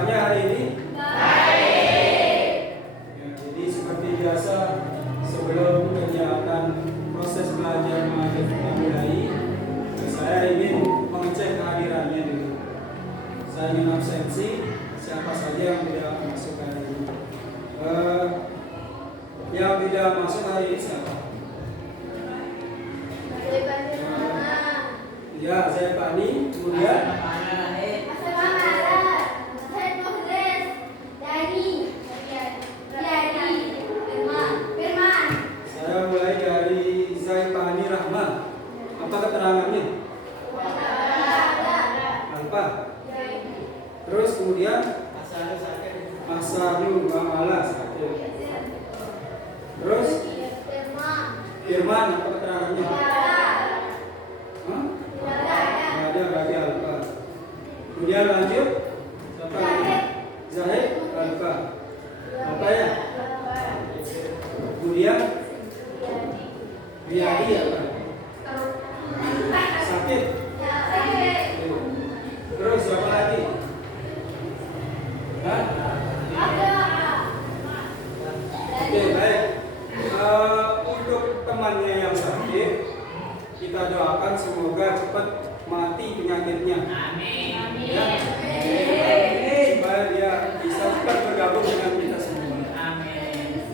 Kabarnya hari ini? Baik. Ya, jadi seperti biasa sebelum kegiatan proses belajar mengajar kita mulai, saya ingin mengecek kehadirannya dulu. Saya ingin absensi siapa saja yang tidak masuk hari ini. Yang tidak masuk hari ini siapa? Ya, saya Pani. Kemudian saya mulai dari Zaipani Rahma. Apa keterangannya? Alfa. Terus kemudian Masanu Mamala. Terus Firman. Apa keterangannya? Ada berarti Alfa. Kemudian lanjut. Siapa lagi? Zahid Alfa. Apa ya? Kemudian Riyadi apa? Sakit. Terus siapa lagi? Hah? Oke, baik. Untuk temannya yang sakit, kita doakan semoga cepat mati penyakitnya. Amin. Ya. Supaya dia bisa cepat bergabung dengan kita semua. Amin.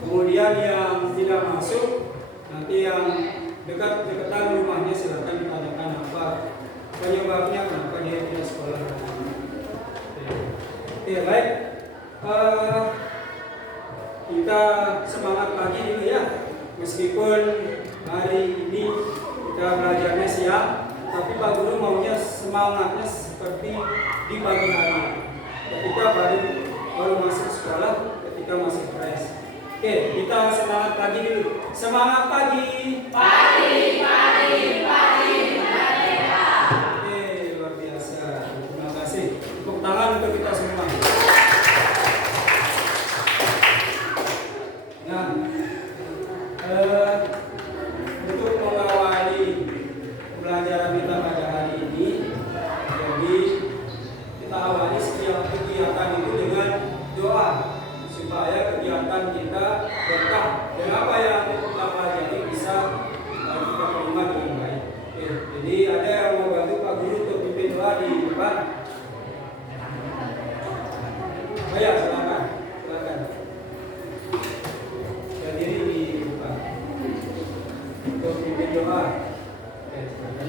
Kemudian yang tidak masuk, nanti yang dekat-dekatan rumahnya silakan ditanyakan apa penyebabnya, kenapa dia tidak sekolah. Oke, baik. Kita semangat pagi dulu ya. Meskipun hari ini kita belajarnya siang, tapi Pak Guru maunya semangatnya seperti di pagi hari. Ketika baru masuk sekolah, ketika masih fresh. Oke, kita semangat pagi dulu. Semangat pagi. Pagi. Oke, luar biasa. Terima kasih. Tepuk tangan untuk kita semua. Nah, untuk mengawali pelajaran kita pada hari ini, jadi kita awali setiap kegiatan itu dengan doa supaya kegiatan kita berkah dan apa yang kita pelajari bisa kita terima dengan baik. Oke, jadi ada yang mau bantu Pak Guru untuk pimpin doa di depan? Oh ya, silakan. Berdiri di depan untuk pimpin doa. Oke, silakan.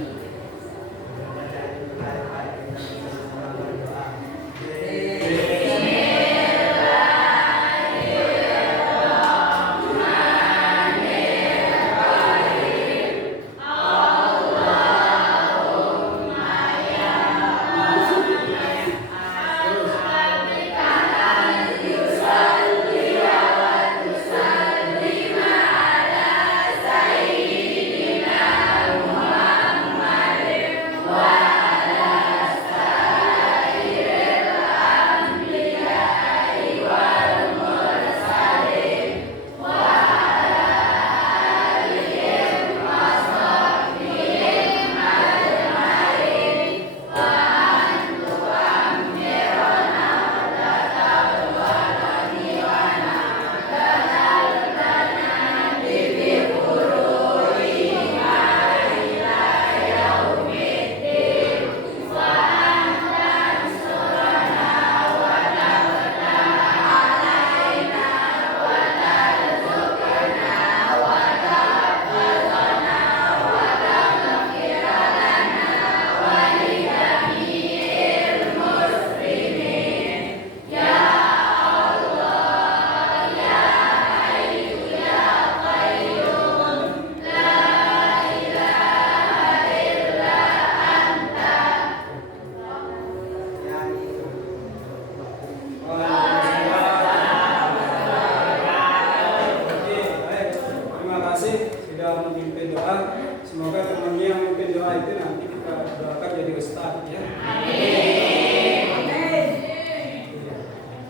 Semoga temannya yang memimpin doa itu nanti kita doakan jadi ustaz ya. Amin.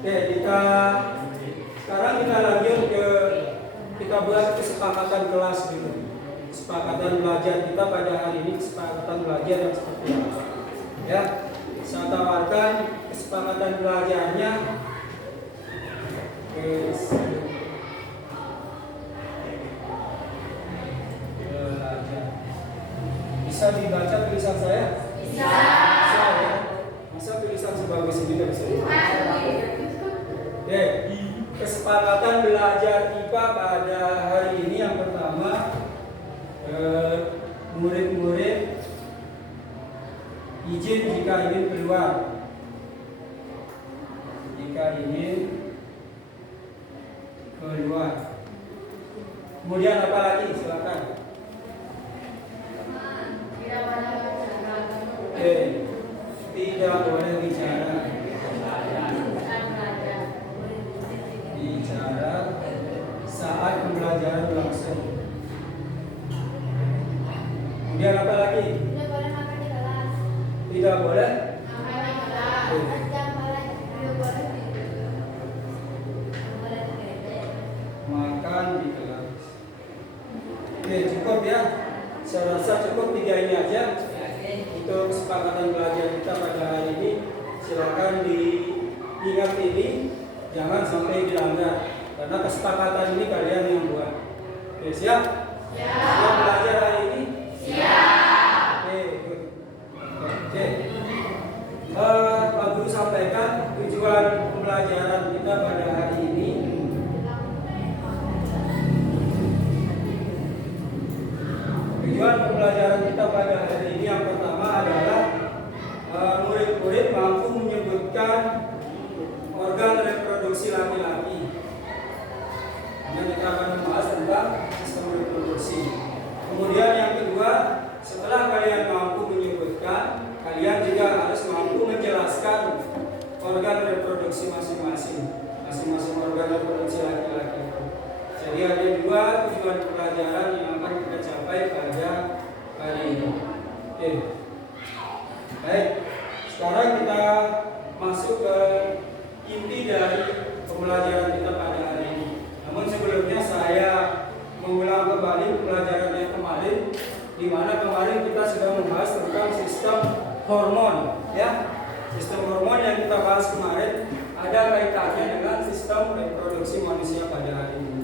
Oke, sekarang kita lanjut kita buat kesepakatan kelas dulu. Kesepakatan belajar kita pada hari ini, kesepakatan belajar yang seperti apa? Ya, 1, tawarkan kesepakatan belajarnya. Bisa dibaca tulisan saya? Bisa. Bisa ya? Masa tulisan sebagus ini tidak bisa? Oke, kesepakatan belajar IPA pada hari ini yang pertama, murid-murid izin jika ingin keluar. Jika ingin keluar. Kemudian apa lagi? Silakan. Oke, tidak boleh bicara. Bicara saat pembelajaran berlangsung. Kemudian apa lagi? Tidak boleh makan di kelas. Tidak boleh Makan di kelas. makan di kelas. Oke, cukup ya. Saya rasa cukup 3 ini aja untuk kesepakatan belajar kita pada hari ini. Silakan diingat ini, jangan sampai dilanggar karena kesepakatan ini kalian yang buat. Oke, siap? Siap belajar hari ini? Siap. Oke, good. Oke. Pak Guru sampaikan tujuan pembelajaran kita pada hari ini. Tujuan pembelajaran kita pada hari ini yang pertama adalah murid-murid mampu menyebutkan organ reproduksi laki-laki. Karena kita akan membahas tentang sistem reproduksi. Kemudian yang kedua, setelah kalian mampu menyebutkan, kalian juga harus mampu menjelaskan organ reproduksi masing-masing organ reproduksi laki-laki. Jadi ada 2 tujuan pelajaran yang akan kita capai pada hari ini. Oke. Baik. Sekarang kita masuk ke inti dari pembelajaran kita pada hari ini. Namun sebelumnya saya mengulang kembali pembelajaran yang kemarin, di mana kemarin kita sudah membahas tentang sistem hormon, ya. Sistem hormon yang kita bahas kemarin ada kaitannya dengan sistem reproduksi manusia pada hari ini.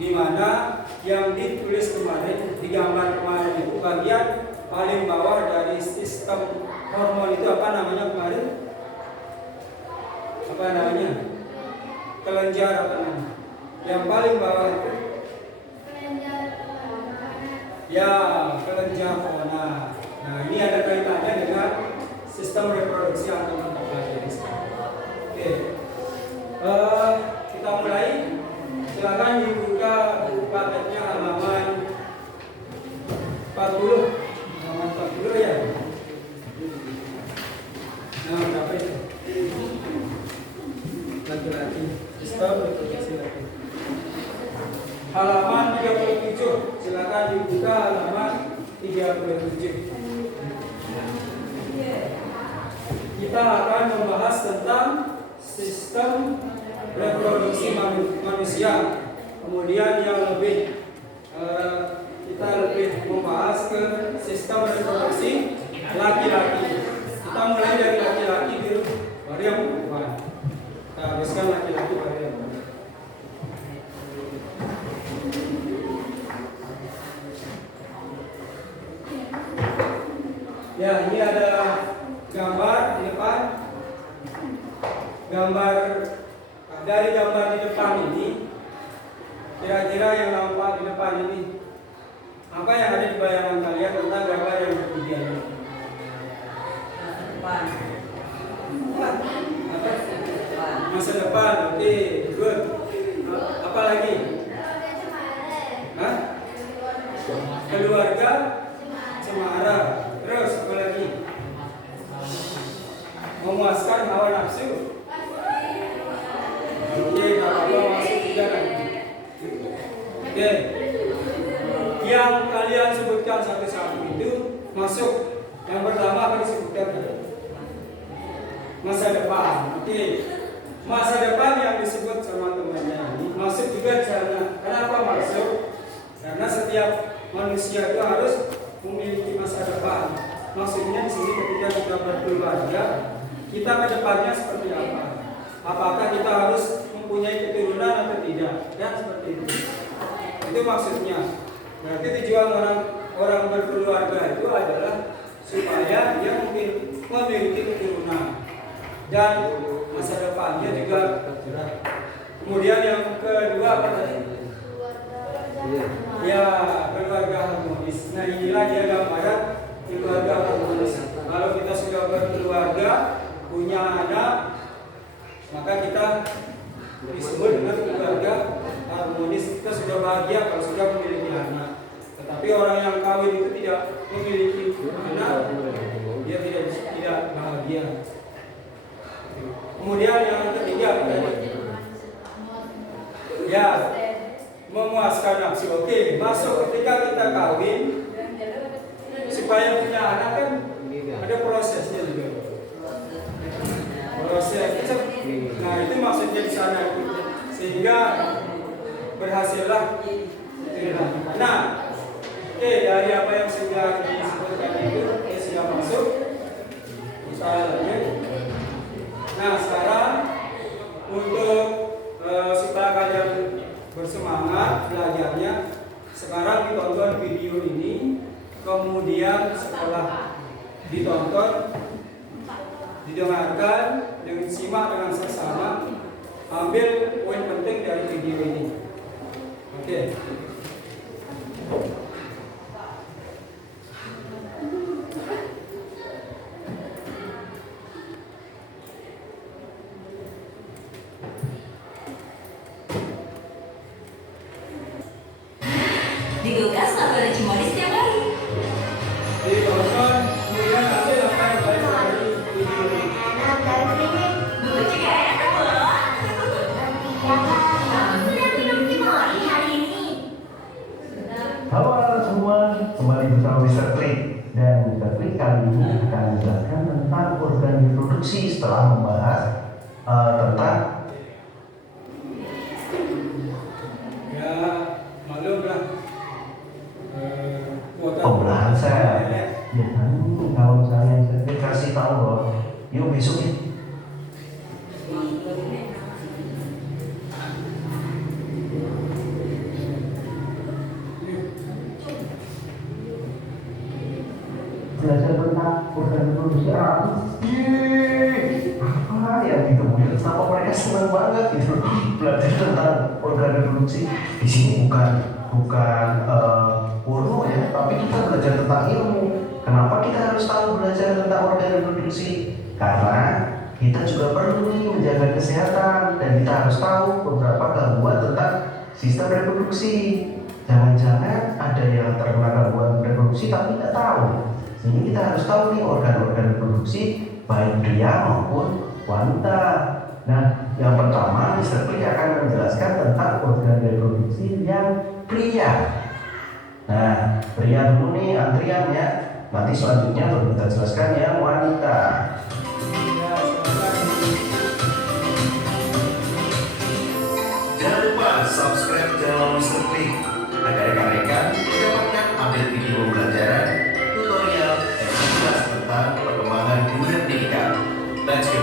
Di mana yang ditulis kemarin, digambar kemarin itu bagian paling bawah dari sistem hormon itu apa namanya kemarin? Apa namanya? Kelenjar apa namanya? Yang paling bawah itu? Ya, kelenjar fauna. Nah, ini ada kaitannya dengan sistem reproduksi yang akan kita pelajari sekarang. Oke, kita mulai. Silakan dibuka buku paketnya halaman 40. Halaman 40 ya. Nah, berapa itu? Laki-laki. Sistem reproduksi laki. Halaman 37. Silakan dibuka halaman 37. Kita akan membahas tentang sistem reproduksi manusia. Kemudian yang lebih kita lebih membahas ke sistem reproduksi laki-laki. Kita mulai dari laki-laki dulu, baru yang perempuan. Kita habiskan laki-laki baru yang perempuan. Ya, ini ada gambar di depan. Dari gambar di depan ini, kira-kira yang nampak di depan ini, apa yang ada di bayangan kalian tentang gambar yang ketiga ini? Masa depan, oke, good. Apa lagi? Hah? Keluarga cemara. Terus apa lagi? Memuaskan hawa nafsu. Oke, kalau masuk juga nanti. Oke, yang kalian sebutkan satu-satu itu masuk. Yang pertama apa disebutkan? Masa depan. Oke, masa depan yang disebut sama temannya ini masuk juga karena kenapa masuk? Karena setiap manusia itu harus memiliki masa depan. Maksudnya di sini ketika kita berkeluarga, kita ke depannya seperti apa. Apakah kita harus mempunyai keturunan atau tidak? Dan seperti itu. Itu maksudnya. Berarti tujuan orang berkeluarga itu adalah supaya dia mungkin memiliki keturunan dan masa depannya juga cerah. Kemudian yang kedua apa tadi? Ya, keluarga harmonis. Nah, inilah dia gambaran keluarga harmonis. Kalau kita sudah berkeluarga, punya anak, maka kita disebut dengan keluarga harmonis. Kita sudah bahagia kalau sudah memiliki anak. Tetapi orang yang kawin itu tidak memiliki anak, dia tidak bahagia. Kemudian yang ketiga ya, memuaskan nafsu. Oke, masuk ketika kita kawin, supaya punya anak kan ada prosesnya juga. Proses. Nah, itu maksudnya di sana, sehingga berhasillah. Nah, oke, dari apa yang sudah disebutkan itu, sudah masuk. Kita lanjut. Nah, sekarang untuk supaya kalian bersemangat belajarnya, sekarang ditonton video ini, kemudian setelah ditonton, didengarkan, dengan simak dengan seksama, ambil poin penting dari video ini. Oke. Digegas nggak ada cimonis tiap hari. Ditonton, kemudian ambil apa yang baik dari video ini. Bukan juga enak loh. Sudah minum cimonis hari ini. Halo anak semua, kembali bersama Mr. Klik. Dan Mr. Klik kali ini akan menjelaskan tentang organ reproduksi setelah membahas tentang Ya, maklumlah. pembelahan sel. Ya kan, kalau misalnya Mr. Klik kasih tahu loh, yuk besok ya. Belajar tentang organ reproduksi apa yang ditemukan, kenapa mereka senang banget gitu belajar tentang organ reproduksi. Di sini bukan porno ya, tapi kita belajar tentang ilmu. Kenapa kita harus tahu belajar tentang organ reproduksi? Karena kita juga perlu nih menjaga kesehatan, dan kita harus tahu beberapa gangguan tentang sistem reproduksi. Jangan-jangan ada yang terkena gangguan reproduksi tapi tidak tahu. Jadi kita harus tahu nih organ-organ reproduksi baik pria maupun wanita. Nah, yang pertama Mr. Klik akan menjelaskan tentang organ reproduksi yang pria. Nah, pria dulu nih antriannya. Nanti selanjutnya baru kita jelaskan yang wanita. Ya, silakan. Jangan lupa subscribe channel Mr. Klik agar rekan-rekan mendapatkan update video pembelajaran, tutorial, dan jelas tentang perkembangan dunia pendidikan. Let's go.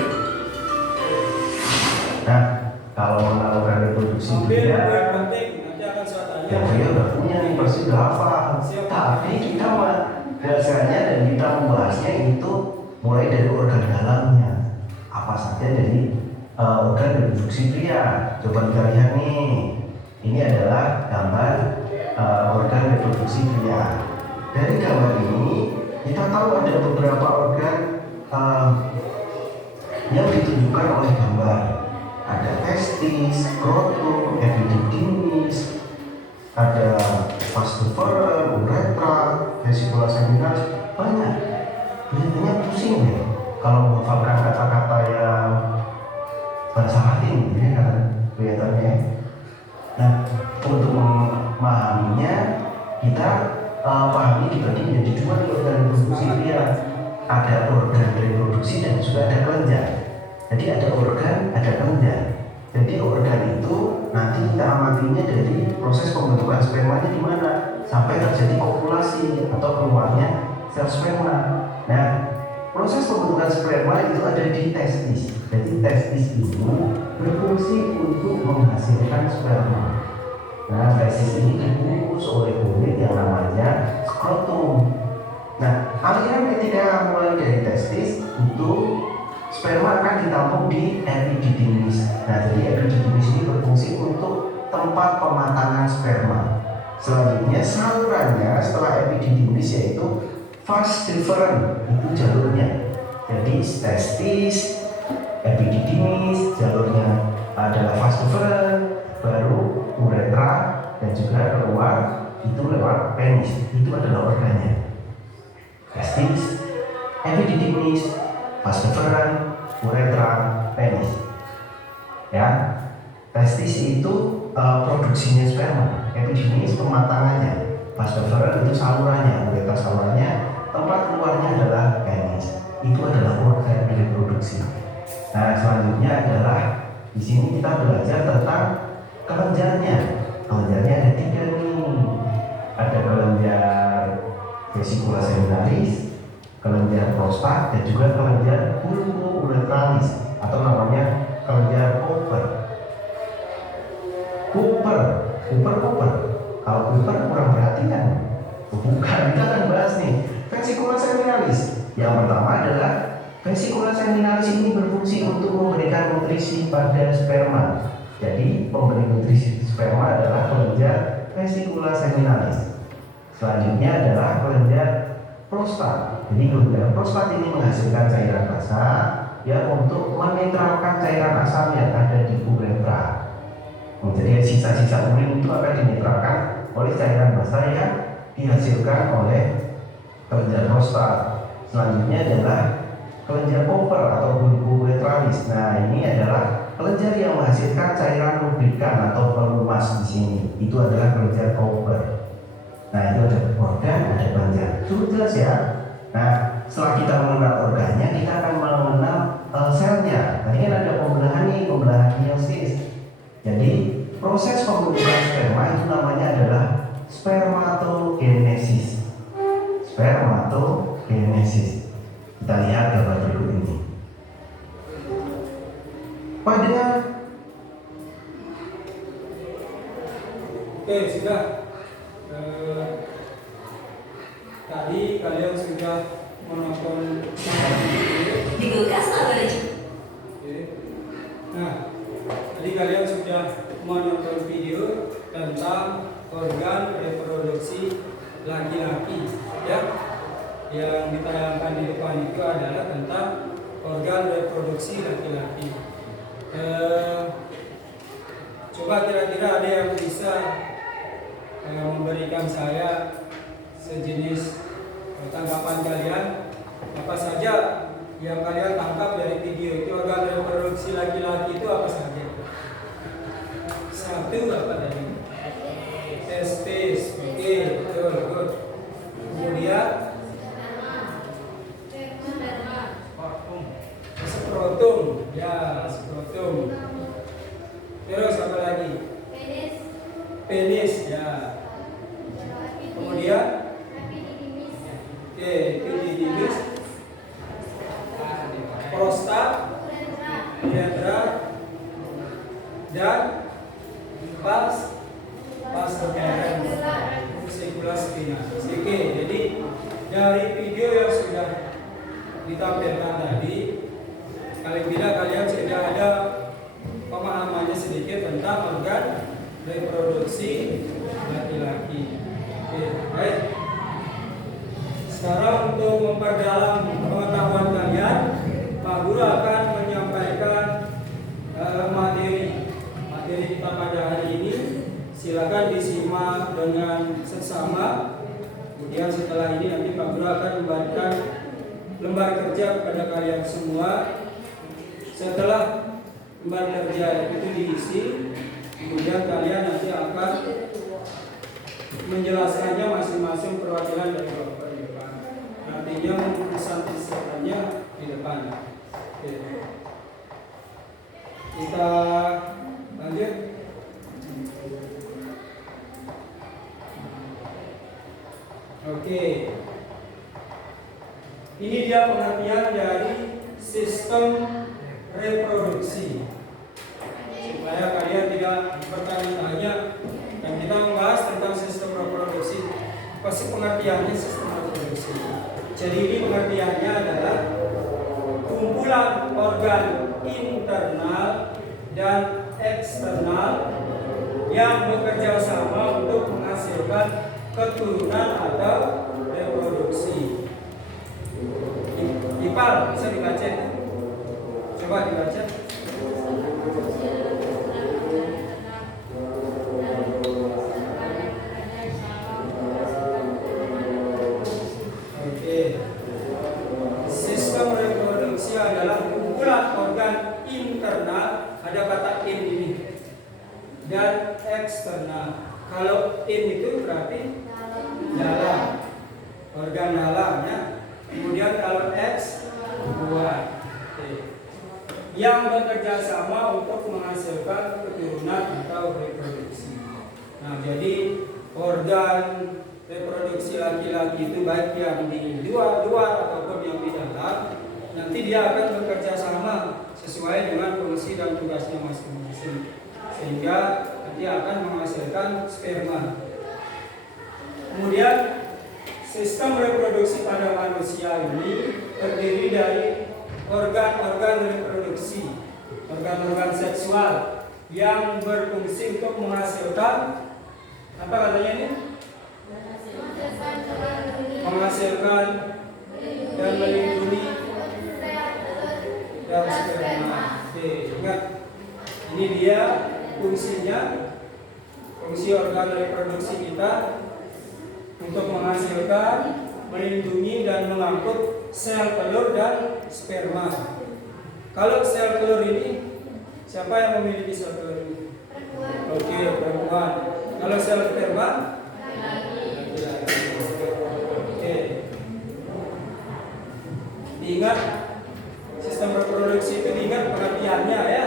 Nah, kalau mengenal reproduksi Ambil pria, poin penting, nanti akan saya tanya. yang pria udah punya nih, pasti udah hafal. Tapi kita belajarnya dan kita membahasnya itu mulai dari organ dalamnya. Apa saja dari organ reproduksi pria. Coba kita lihat nih. Ini adalah gambar organ reproduksi pria. Dari gambar ini kita tahu ada beberapa organ yang ditunjukkan oleh gambar. Ada testis, skrotum, epididymis, ada vas deferens, uretra, vesicula seminalis, banyak. Kelihatannya pusing ya kalau menghafalkan kata-kata yang bahasa Latin, ya kan kelihatannya. Nah, untuk memahaminya kita pahami dibagi menjadi dua organ reproduksi pria. Ada organ reproduksi dan juga ada kelenjar. Jadi ada organ, ada kelenjar. Jadi organ itu nanti kita amatinya dari proses pembentukan spermanya di mana sampai terjadi kopulasi atau keluarnya sel sperma. Nah, proses pembentukan sperma itu ada di testis. Jadi testis itu berfungsi untuk menghasilkan sperma. Nah, testis ini dibungkus oleh kulit yang namanya skrotum. Nah, aliran ketika mulai dari testis itu sperma akan ditampung di epididymis. Nah, jadi epididymis ini berfungsi untuk tempat pematangan sperma. Selanjutnya salurannya setelah epididymis yaitu vas deferens, itu jalurnya. Jadi testis, epididymis, jalurnya adalah vas deferens, baru uretra dan juga keluar itu lewat penis. Itu adalah organnya. Testis, epididymis, vas deferens, uretra, penis. Ya, testis itu produksinya sperma, epididymis pematangannya, vas deferens itu salurannya, uretra salurannya, tempat keluarnya adalah penis. Itu adalah organ reproduksi. Nah, selanjutnya adalah di sini kita belajar tentang kelenjarnya. Kelenjarnya ada 3 nih. Ada kelenjar vesicula seminalis, kelenjar prostat, dan juga kelenjar bulbo-uretralis atau namanya kelenjar Cooper. Cooper. Kalau Cooper kurang perhatian. Bukan, kita akan bahas nih vesicula seminalis. Yang pertama adalah vesicula seminalis ini berfungsi untuk memberikan nutrisi pada sperma. Jadi pemberi nutrisi sperma adalah kelenjar vesicula seminalis. Selanjutnya adalah kelenjar prostat. Jadi kelenjar prostat ini menghasilkan cairan basah yang untuk menetralkan cairan asam yang ada di uretra. Jadi sisa-sisa urin itu akan dinetralkan oleh cairan basah yang dihasilkan oleh kelenjar prostat. Selanjutnya adalah kelenjar Cooper atau bulbo-uretralis. Nah, ini adalah kelenjar yang menghasilkan cairan lubrikan atau pelumas di sini. Itu adalah kelenjar Cooper. Nah, itu ada organ, ada kelenjar. Sudah jelas ya. Nah, setelah kita mengenal organnya, kita akan mengenal selnya. Tadi kan ada pembelahan nih, pembelahan meiosis. Jadi proses pembentukan sperma itu namanya adalah spermatogenesis. Spermatogenesis. Kita lihat gambar berikut ini. Oke, sudah. Tadi kalian sudah menonton video. Digugah sabar aja. Oke. Nah, tadi kalian sudah menonton video tentang organ reproduksi laki-laki, ya. Yang ditayangkan di depan itu adalah tentang organ reproduksi laki-laki. Coba kira-kira ada yang bisa memberikan saya sejenis tanggapan kalian, apa saja yang kalian tangkap dari video itu? Organ reproduksi laki-laki itu apa saja? Satu apa tadi? Testis. Oke, betul, good. Kemudian skrotum, ya, skrotum. Terus apa lagi? Penis, ya. Kemudian epididymis, prostat, uretra, dan vas deferens, vesicula seminalis. Oke, jadi dari video yang sudah ditampilkan tadi, paling tidak kalian sudah ada pemahamannya sedikit tentang organ reproduksi laki-laki. Oke, baik. Sekarang untuk memperdalam pengetahuan kalian, Pak Guru akan menyampaikan materi kita pada hari ini. Silakan disimak dengan seksama. Kemudian setelah ini nanti Pak Guru akan memberikan lembar kerja kepada kalian semua. Setelah lembar kerja itu diisi, kemudian kalian nanti akan menjelaskannya masing-masing perwakilan dari Bapak di depan. Artinya pesan-pesannya di depan. Oke. Kita lanjut. Oke. Ini dia pengertian dari sistem reproduksi. Supaya kalian tidak bertanya-tanya, dan kita membahas tentang sistem reproduksi. Apa sih pengertiannya sistem reproduksi? Jadi ini pengertiannya adalah kumpulan organ internal dan eksternal yang bekerja sama untuk menghasilkan keturunan atau reproduksi. Ipal bisa dibaca? Coba dibaca. Oke. Sistem reproduksi adalah kumpulan organ internal, ada kata in ini, dan eksternal. Kalau in itu berarti dalam, organ dalamnya. Kemudian kalau X luar, yang bekerja sama untuk menghasilkan keturunan atau reproduksi. Nah, jadi organ reproduksi laki-laki itu baik yang di luar ataupun yang di dalam, nanti dia akan bekerja sama sesuai dengan fungsi dan tugasnya masing-masing, sehingga nanti akan menghasilkan sperma. Kemudian sistem reproduksi pada manusia ini terdiri dari organ-organ reproduksi, organ-organ seksual yang berfungsi untuk menghasilkan apa katanya ini? Menghasilkan dan melindungi dan sperma. Oke, ingat ini dia fungsinya, fungsi organ reproduksi kita untuk menghasilkan, melindungi dan mengangkut sel telur dan sperma. Kalau sel telur ini, siapa yang memiliki sel telur ini? Oke, perempuan. Kalau sel sperma? Laki-laki. Oke. Diingat sistem reproduksi itu, diingat pengertiannya ya.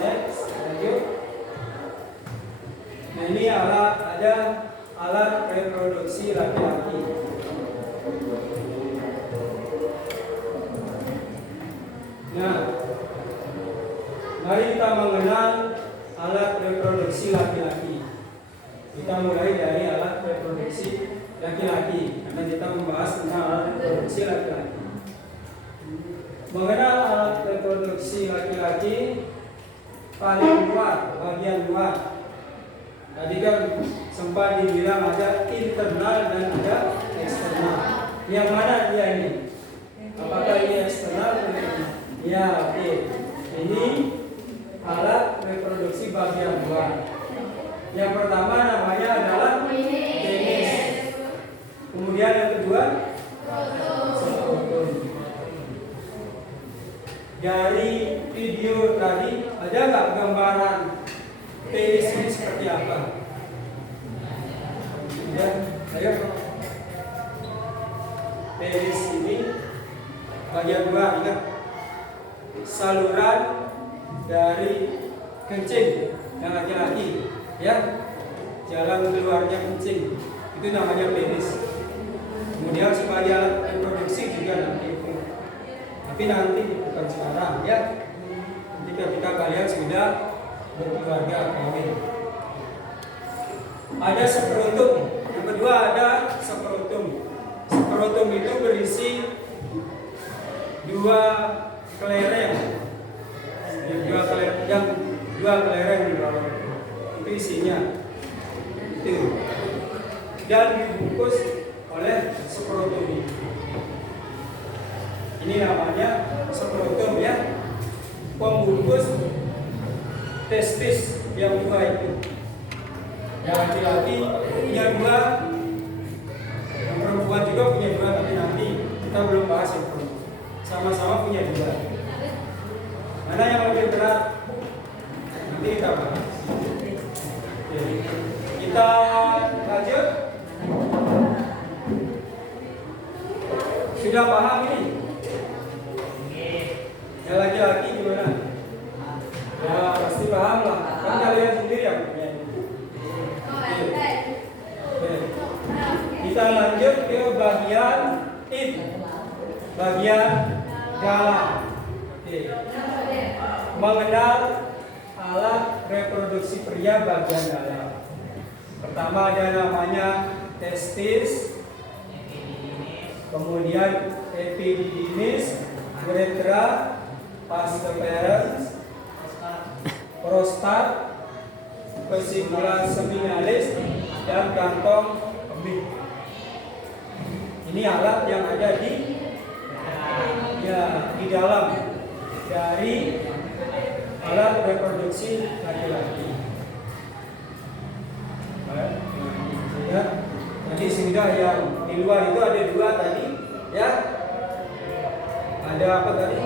Next, lanjut. Nah, ini ada alat reproduksi laki-laki. Nah, mari kita mengenal alat reproduksi laki-laki. Kita mulai dari alat reproduksi laki-laki, karena kita membahas tentang alat reproduksi laki-laki. Mengenal alat reproduksi laki-laki, paling luar, bagian luar. Tadi kan sempat dibilang ada internal dan ada eksternal. Yang mana dia ini? Apakah ini eksternal? Ya, oke. Ini alat reproduksi bagian luar. Yang pertama namanya adalah penis. Kemudian yang kedua, skrotum. Dari video tadi ada nggak gambaran penis ini seperti apa? Ya, ayo. Penis ini bagian luar, ingat, saluran dari kencing yang laki-laki, ya, jalan keluarnya kencing, itu namanya penis. Kemudian sebagai alat reproduksi juga nanti, tapi nanti bukan sekarang, ya. Nanti ketika kalian sudah berkeluarga, kawin. Ada skrotum. Yang kedua ada skrotum. Skrotum itu berisi dua kelereng. Dua kelereng di bawah. Itu isinya. Itu. Dan dibungkus oleh skrotum ini. Ini namanya skrotum, ya. Pembungkus testis yang dua itu. Yang laki-laki punya dua, yang perempuan juga punya dua, tapi nanti kita belum bahas yang perempuan. Sama-sama punya dua. Mana yang lebih berat? Nanti kita bahas. Oke. Kita lanjut. Sudah paham ini? Yang laki-laki gimana? Ya pasti paham lah. Kan kalian sendiri yang punya ini. Oke. Kita lanjut ke bagian bagian dalam. Oke. Mengenal alat reproduksi pria bagian dalam. Pertama ada namanya testis, kemudian epididymis, uretra, vas deferens, prostat, vesicula seminalis, dan kantong kemih. Ini alat yang ada di dalam dari alat reproduksi laki-laki. Ya, jadi sudah yang di luar itu ada dua tadi, ya. Ada apa tadi?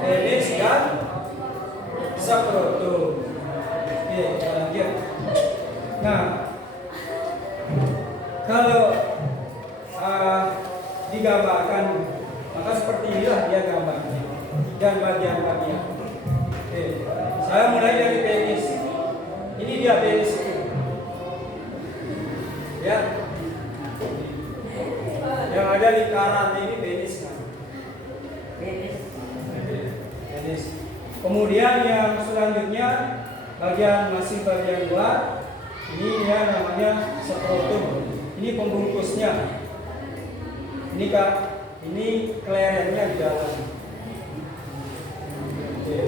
Penis dan skrotum. Oke, kita lanjut. Nah, kalau digambarkan, maka seperti inilah dia gambarnya dan bagian-bagian. Oke, saya mulai dari penis. Ini dia penis itu. Ya, yang ada lingkaran ini penis kan? Penis. Kemudian yang selanjutnya masih bagian luar. Ini ya namanya skrotum. Ini pembungkusnya. Ini kak, ini kelerengnya di dalam. Oke.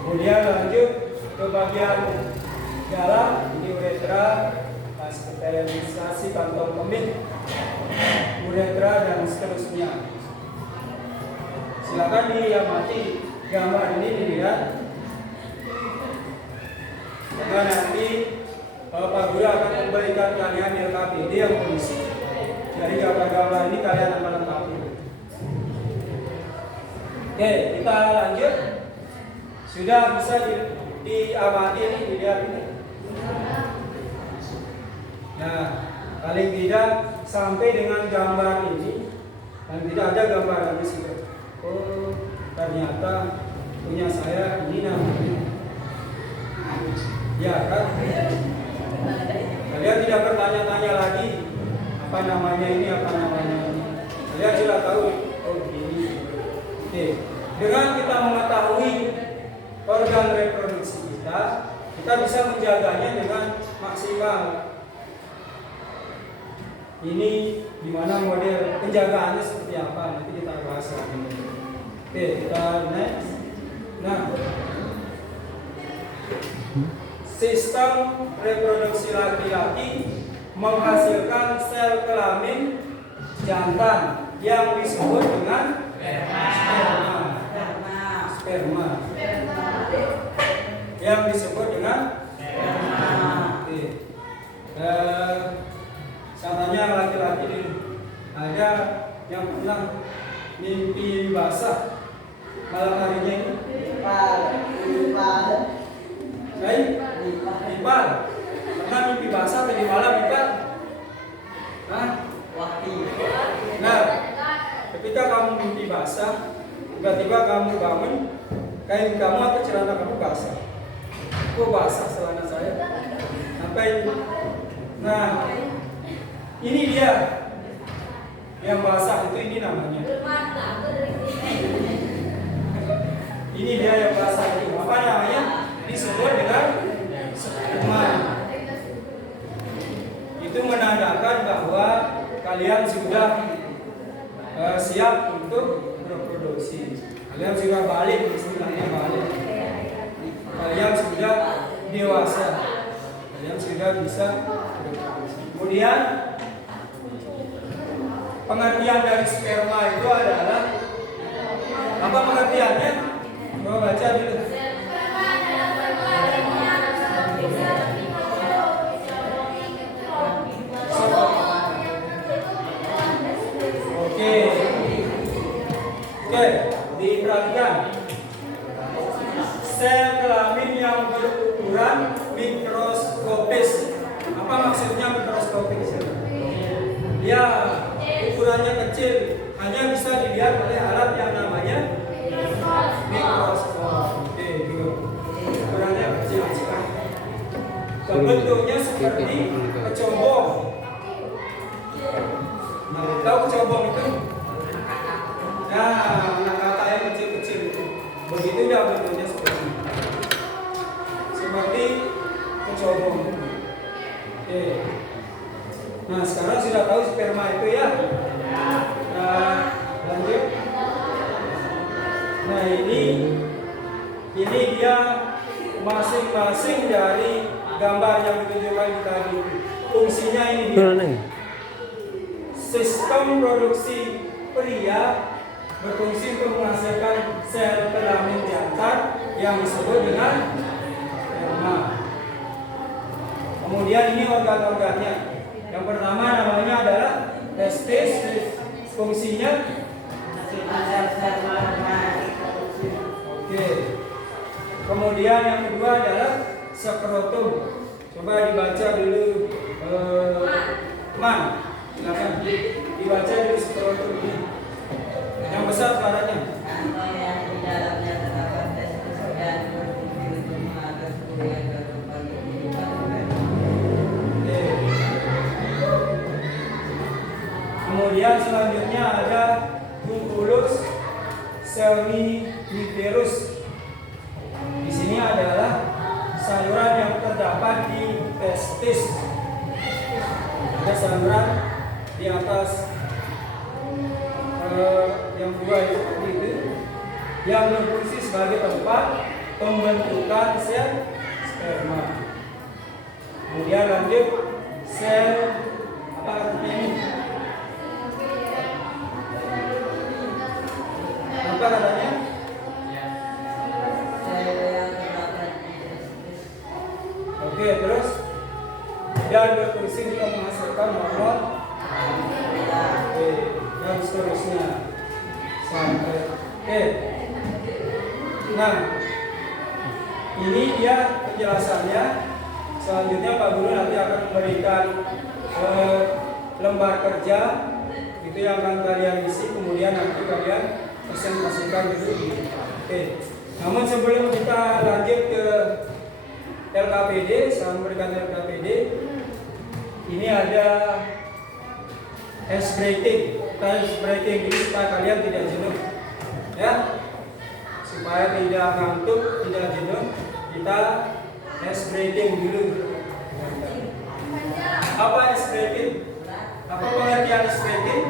Kemudian lanjut ke bagian dalam, ini uretra, sterilisasi kantong kemih, uretra dan seterusnya. Silakan diamati gambar ini dilihat. Karena nanti Pak Guru akan memberikan kalian LKPD yang berisi. Dari gambar-gambar ini kalian akan lengkapi. Oke, kita lanjut. Sudah bisa diamati ini, dilihat ini. Nah, paling tidak sampai dengan gambar ini, dan tidak ada gambar di situ. Oh, ternyata punya saya ini namanya. Ya kan? Kalian tidak bertanya-tanya lagi apa namanya ini, apa namanya ini. Kalian sudah tahu. Oh, ini. Oke. Dengan kita mengetahui organ reproduksi kita bisa menjaganya dengan maksimal. Ini dimana model penjagaannya seperti apa, nanti kita bahas lagi. Oke, kita next. Nah, sistem reproduksi laki-laki menghasilkan sel kelamin jantan yang disebut dengan sperma. Yang disebut dengan sperma. Oke. Katanya laki-laki ini ada yang pernah mimpi basah malam harinya ini. Baik, Iqbal. Pernah mimpi basah tadi malam, Iqbal? Hah? Nah, ketika kamu mimpi basah, tiba-tiba kamu bangun, kain kamu atau celana kamu basah. Kok basah celana saya? Sampai. Nah, ini dia yang basah itu, ini namanya. Ini dia yang basah itu. Apa namanya? Disebut dengan sperma. Itu menandakan bahwa kalian sudah siap untuk reproduksi. Kalian sudah balik, istilahnya balik. Kalian sudah dewasa. Kalian sudah bisa reproduksi. Kemudian pengertian dari sperma itu adalah apa pengertiannya? Coba baca dulu. Oke, diperhatikan. Sel kelamin yang berukuran mikroskopis. Apa maksudnya mikroskopis? Ya, ukurannya kecil, hanya bisa dilihat oleh alat yang namanya mikroskop. Oke, gitu. Ukurannya kecil sekali. bentuknya seperti kecobong. Nah, tahu kecobong itu? Nah, anak kata yang kecil-kecil itu. Begitu dia bentuknya seperti kecobong. Oke. Nah, sekarang sudah tahu sperma itu ya. Nah, lanjut. Nah, ini dia masing-masing dari gambar yang ditunjukkan tadi. Fungsinya ini dia. Sistem produksi pria berfungsi untuk menghasilkan sel kelamin jantan yang disebut dengan sperma. Kemudian ini organ-organnya. Yang pertama namanya adalah testis. Fungsinya oke. Kemudian yang kedua adalah skrotum. Coba dibaca dulu, Man. Silakan dibaca dulu skrotum ini. Yang besar suaranya. Kemudian selanjutnya ada nucleus seminiferus. Di sini adalah saluran yang terdapat di testis. Ada saluran di atas yang dua itu yang berfungsi sebagai tempat pembentukan sel sperma. Kemudian lanjut sel apa artinya ini? Apa katanya? Oke, terus dan berfungsi untuk menghasilkan hormon. Oke, dan seterusnya sampai. Oke. Nah, ini dia penjelasannya. Selanjutnya Pak Guru nanti akan memberikan lembar kerja itu yang akan kalian isi, kemudian nanti kalian presentasikan dulu. Oke. Namun sebelum kita lanjut ke LKPD, saya memberikan LKPD. Ini ada ice breaking. Ice breaking ini supaya kalian tidak jenuh, ya. Supaya tidak ngantuk, tidak jenuh, kita ice breaking dulu. Apa ice breaking? Apa pengertian ice breaking?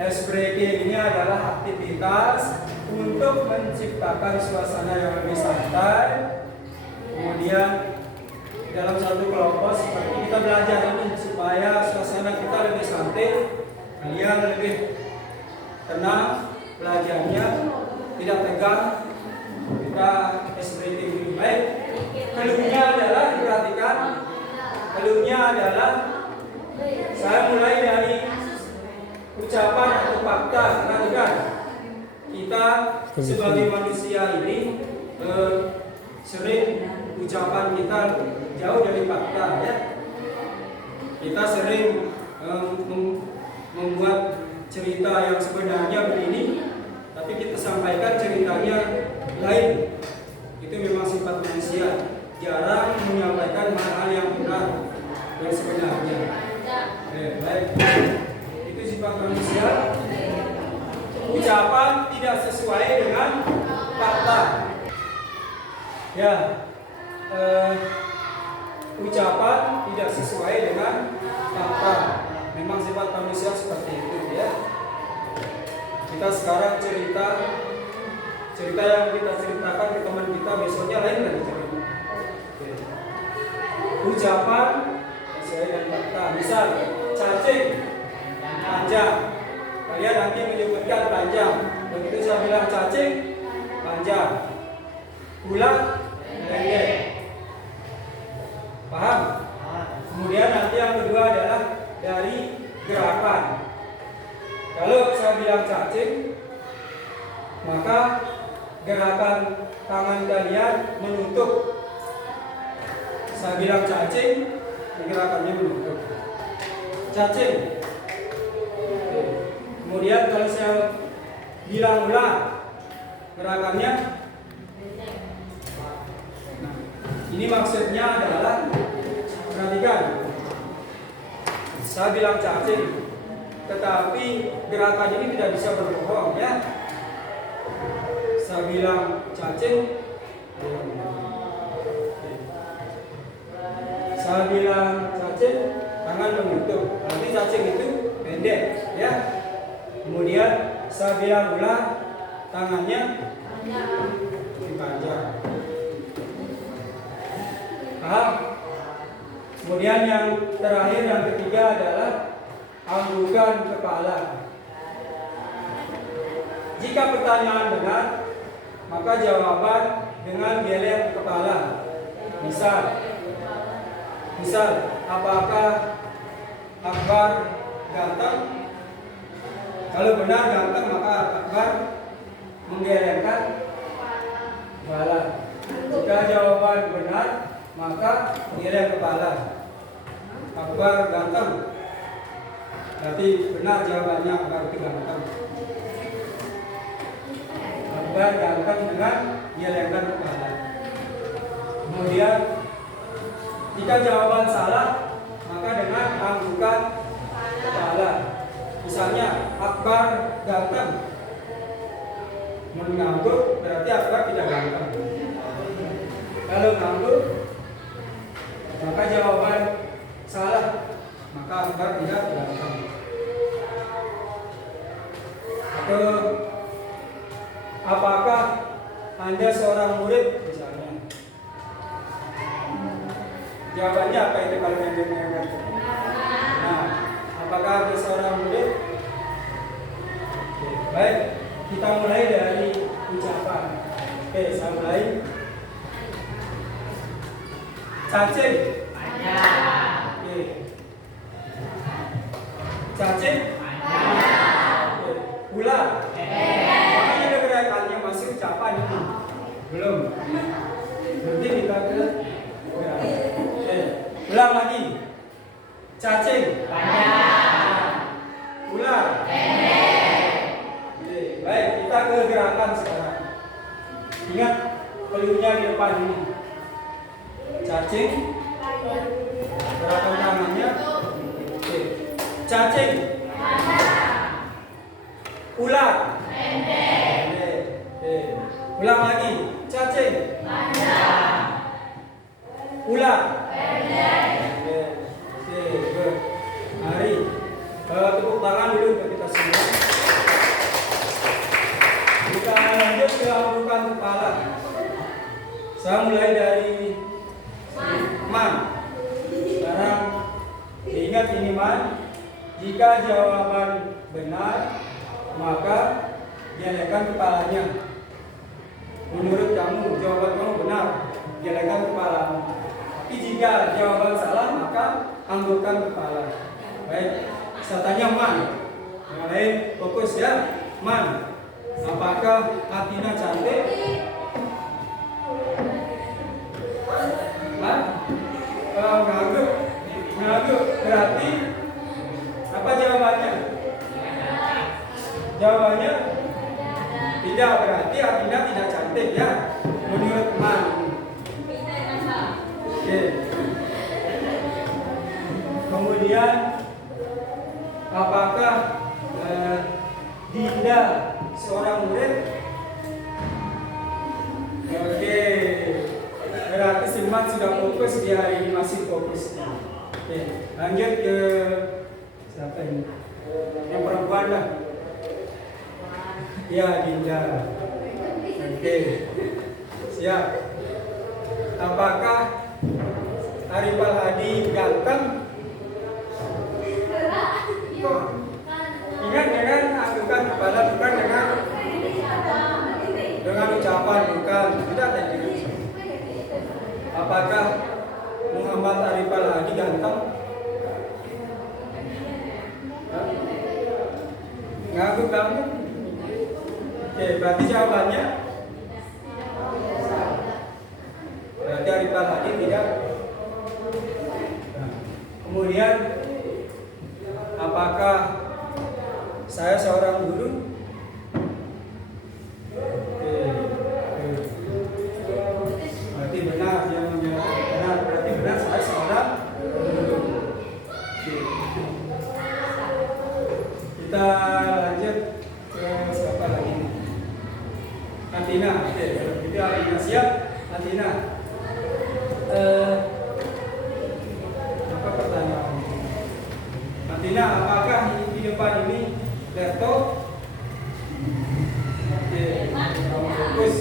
Ice breaking ini adalah aktivitas untuk menciptakan suasana yang lebih santai. Kemudian dalam satu kelompok seperti kita belajar ini supaya suasana kita lebih santai, kalian lebih tenang belajarnya, tidak tegang. Kita ice breaking lebih baik. Keluhnya adalah diperhatikan. Keluhnya adalah saya mulai dari ucapan atau fakta. Perhatikan, kita sebagai manusia ini sering ucapan kita jauh dari fakta, ya. Kita sering membuat cerita yang sebenarnya begini, tapi kita sampaikan ceritanya lain. Itu memang sifat manusia, jarang menyampaikan hal-hal yang benar dan sebenarnya. Baik. Sifat manusia, ucapan tidak sesuai dengan fakta. Ya, ucapan tidak sesuai dengan fakta. Memang sifat manusia seperti itu, ya. Kita sekarang cerita yang kita ceritakan ke teman kita, besoknya lain lagi cerita. Ucapan sesuai dengan fakta. Misal, cacing panjang, kalian nanti menyebutkan panjang. Begitu saya bilang cacing, panjang. Ulat, pendek. Paham? Kemudian nanti yang kedua adalah dari gerakan. Kalau saya bilang cacing, maka gerakan tangan kalian menutup. Saya bilang cacing, gerakannya menutup. Cacing. Kemudian kalau saya bilang ulang gerakannya, nah, ini maksudnya adalah perhatikan. Saya bilang cacing, tetapi gerakan ini tidak bisa berbohong ya. Saya bilang cacing, saya bilang cacing, tangan menutup. Nanti cacing itu pendek ya. Kemudian saya bilang ulang, tangannya dipanjang. Paham? Kemudian yang terakhir, yang ketiga adalah anggukan kepala. Jika pertanyaan benar, maka jawaban dengan geleng kepala. Misal, apakah Akbar ganteng? Kalau benar ganteng, maka Akbar menggelengkan kepala. Jika jawaban benar, maka geleng kepala. Akbar ganteng, berarti benar jawabannya. Akbar itu ganteng. Akbar ganteng dengan gelengkan kepala. Kemudian jika jawaban salah, maka dengan anggukan kepala. Misalnya Akbar ganteng, mengangguk berarti Akbar tidak ganteng. Kalau ngangguk, maka jawaban salah, maka Akbar tidak ganteng. Atau apakah Anda seorang murid misalnya? Jawabannya apa itu kalau yang Nah, apakah Anda seorang murid? Oke, baik, kita mulai dari ucapan. Oke, saya mulai. Cacing. Oke. Cacing. Oke. Ular. Makanya ada gerakannya, masih ucapan itu. Belum. Nanti kita ke gerak. Oke. Ulang lagi. Cacing. Ular. Oke. Baik, kita ke gerakan sekarang. Ingat pelurunya di depan ini. Cacing, gerakan tangannya. Oke. Cacing, ular, oke. Ulang lagi. Cacing, ular, oke. Good. Mari tepuk tangan dulu untuk kita semua. Kita lanjut ke anggukan kepala. Saya mulai dari man. Sekarang diingat ini man. Jika jawaban benar, maka gelengkan kepalanya. Menurut kamu, jawaban kamu benar, gelengkan kepalamu. Tapi jika jawaban salah, maka anggukkan kepala. Baik, saya tanya man. Yang lain fokus ya. Man, apakah Atina cantik? Ngaguk berarti apa jawabannya? Jawabannya tidak, berarti Atina tidak cantik ya, menurut man. Oke. Kemudian apakah Dinda seorang murid? Oke. Berarti Siman sudah fokus, dia hari ini masih fokus. Oke, lanjut ke siapa ini? Yang perempuan lah. Ya, Dinda. Oke, siap. Apakah Arifal Hadi ganteng? Ingat dengan anggukan kepala, bukan dengan ucapan, bukan. Tidak tadi. Apakah Muhammad Arifal Hadi ganteng? Ngaku kamu? Oke, berarti jawabannya berarti Arifal Hadi tidak. Nah, kemudian apakah saya seorang guru. Berarti benar yang menyatakan benar. Berarti benar saya seorang guru. Kita lanjut ke siapa lagi? Atina. Oke, itu Atina siap. Atina. Apa pertanyaan? Atina, apakah di depan ini laptop? Oke, kamu fokus.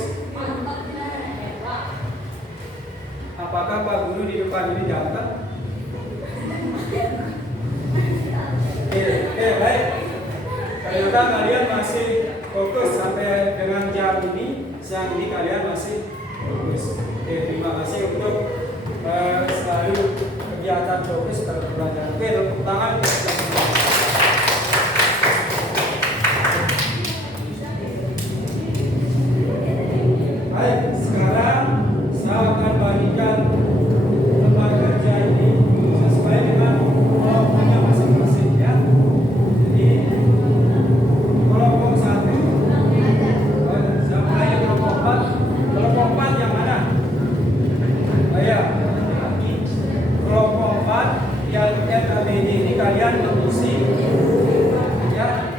Apakah Pak Guru di depan ini datang? Baik. Ternyata kalian masih fokus sampai dengan jam ini. Siang ini kalian masih fokus. Terima kasih untuk selalu kegiatan fokus terhadap pelajaran. Tepuk tangan. Baik, sekarang saya akan bagikan tempat kerja ini sesuai dengan kelompoknya masing-masing ya. Jadi kelompok 1, saya mulai kelompok 4. Kelompok 4 yang mana? Ya, kelompok 4 yang FABD ini kalian mengisi ya,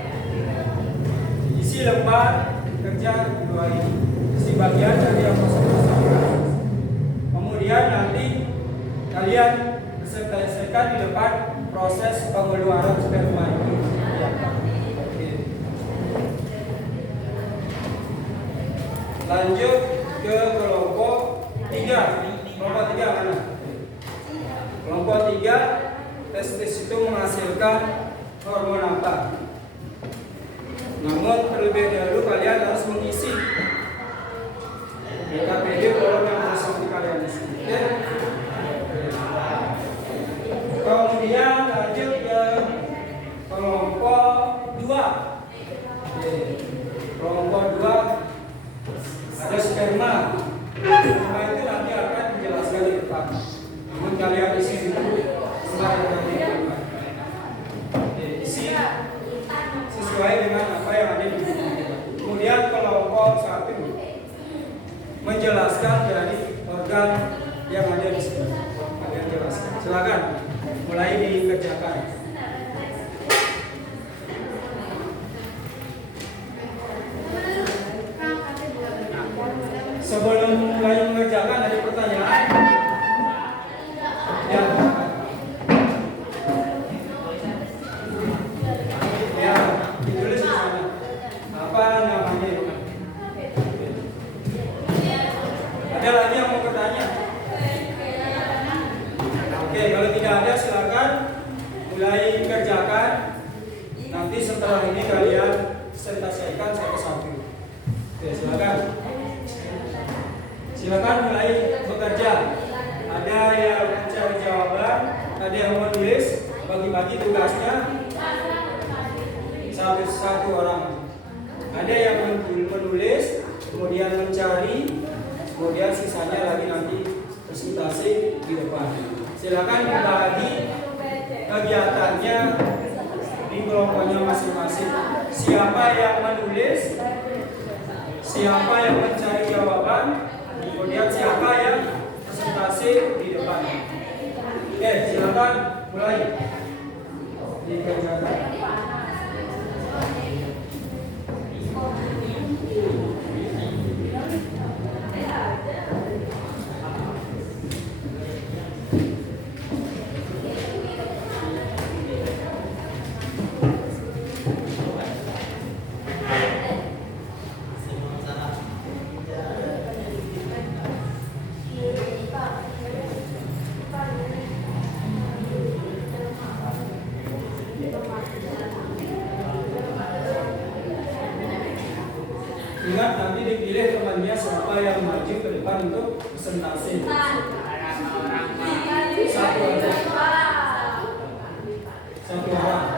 isi lembar kerja kedua ini, isi bagian dari yang kosong-kosong. Kemudian nanti kalian selesaikan di depan proses pengeluaran sperma ini. Ya. Oke. Lanjut ke kelompok 3. Kelompok 3 mana? Kelompok 3, testis itu menghasilkan hormon apa? Namun terlebih dahulu kalian harus mengisi BKPD kolom yang kosong di kalian isi. Oke? Kemudian lanjut ke kelompok 2. Oke. Kelompok 2 ada sperma. Sperma itu nanti akan dijelaskan di depan. Namun kalian isi dulu slide yang tadi. Oke, isi sesuai dengan apa yang ada di buku kita. Kemudian kelompok 1 menjelaskan dari organ yang ada di sini. Kalian jelaskan. Silakan mulai dikerjakan. Sebelum mulai mengerjakan ada pertanyaan. Ya. Ya, ditulis di sana. Apa namanya? Ada lagi yang mau bertanya? Oke, kalau tidak ada silakan mulai kerjakan. Nanti setelah ini kalian presentasikan satu-satu. Oke, silakan. Silakan mulai bekerja. Ada yang mencari jawaban, ada yang menulis, bagi-bagi tugasnya satu orang. Ada yang menulis, kemudian mencari, kemudian sisanya lagi nanti presentasi di depan. Silakan dibagi kegiatannya di kelompoknya masing-masing. Siapa yang menulis, siapa yang mencari jawaban, kemudian siapa yang presentasi di depan. Oke, silakan mulai dikerjakan. Ingat nanti dipilih temannya siapa yang maju ke depan untuk presentasi. Satu aja. Satu orang.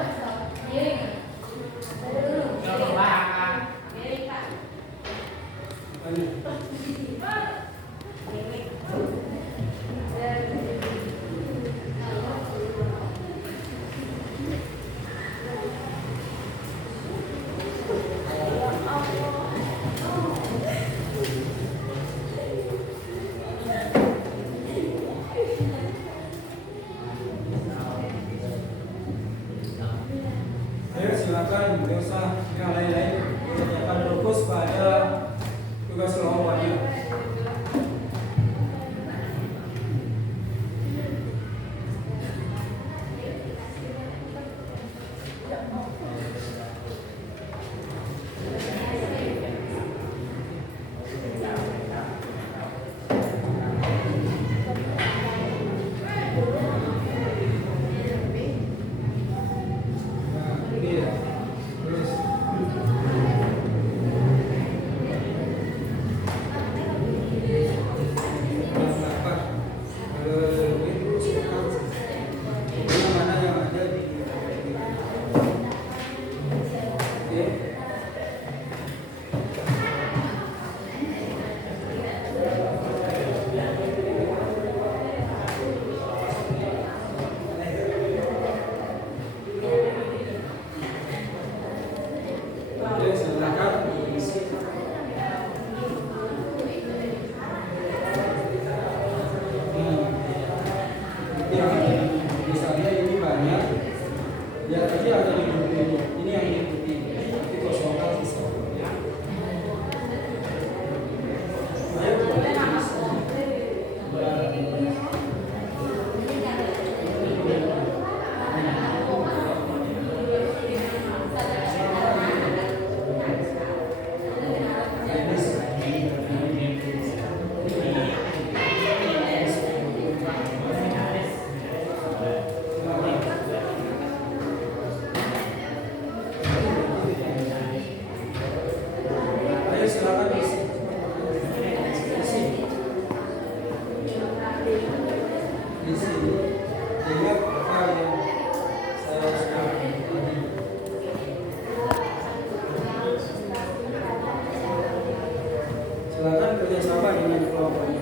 bekerja sama dengan kelompoknya.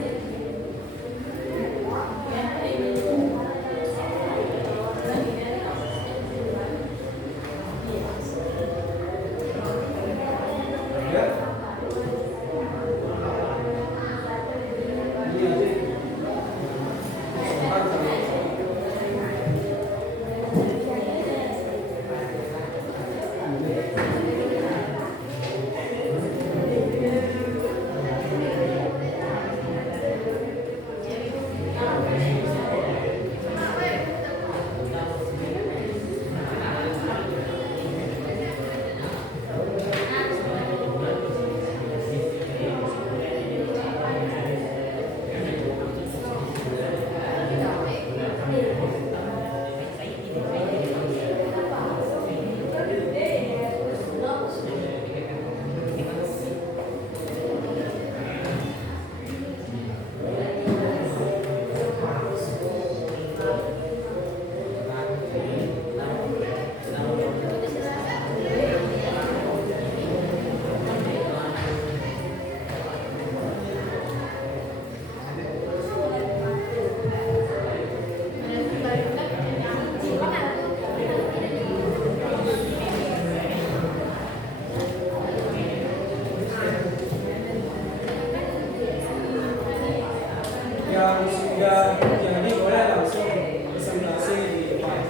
Ya. Ini aja. Yang sudah jadi boleh langsung presentasi di depan.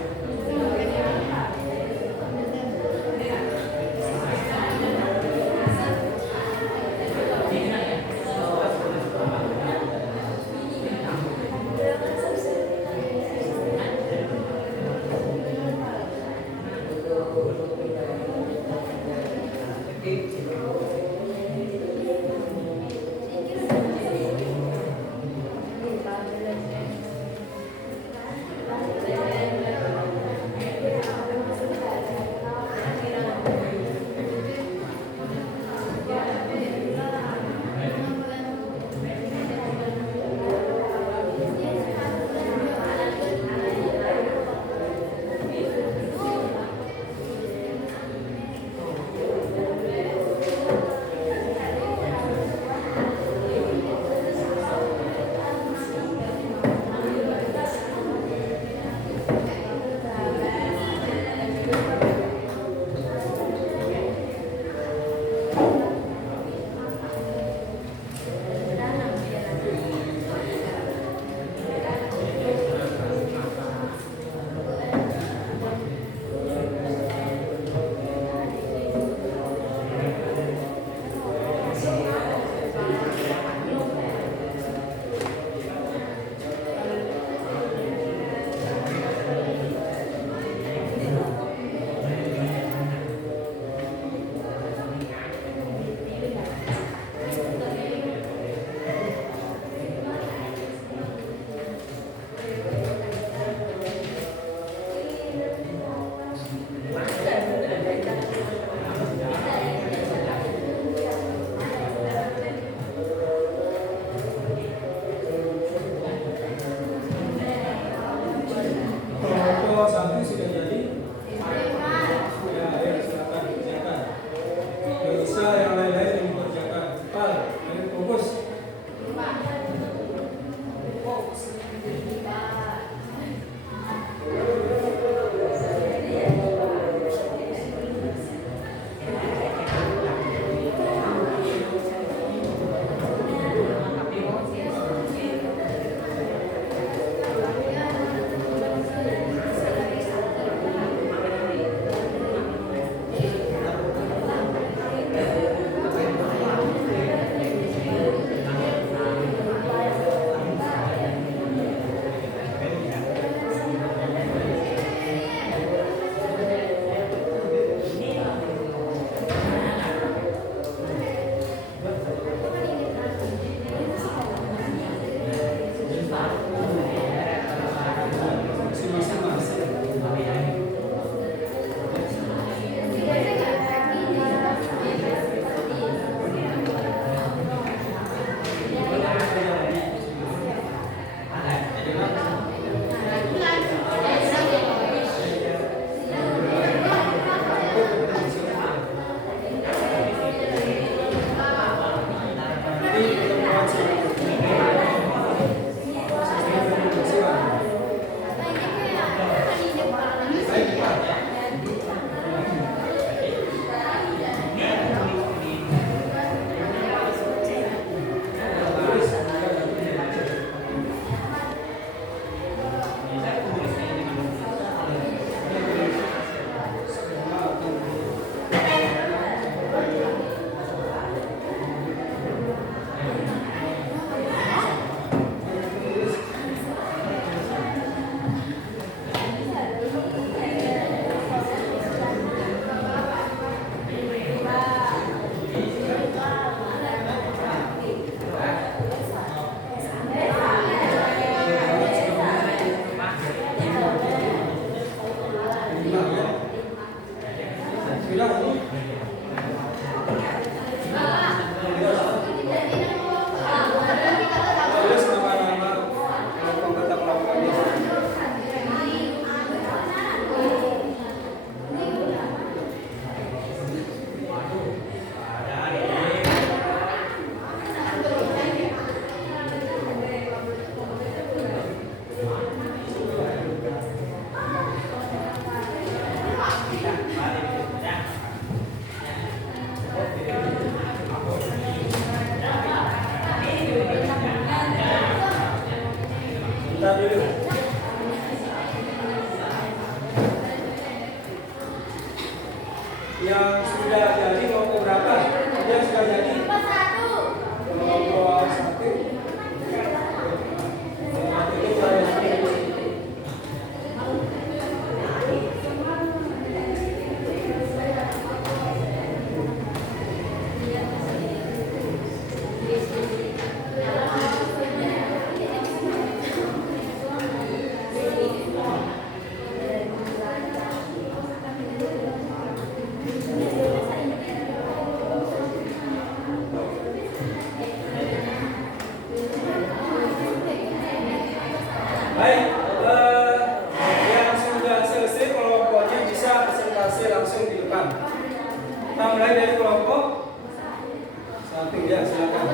Ya, silakan.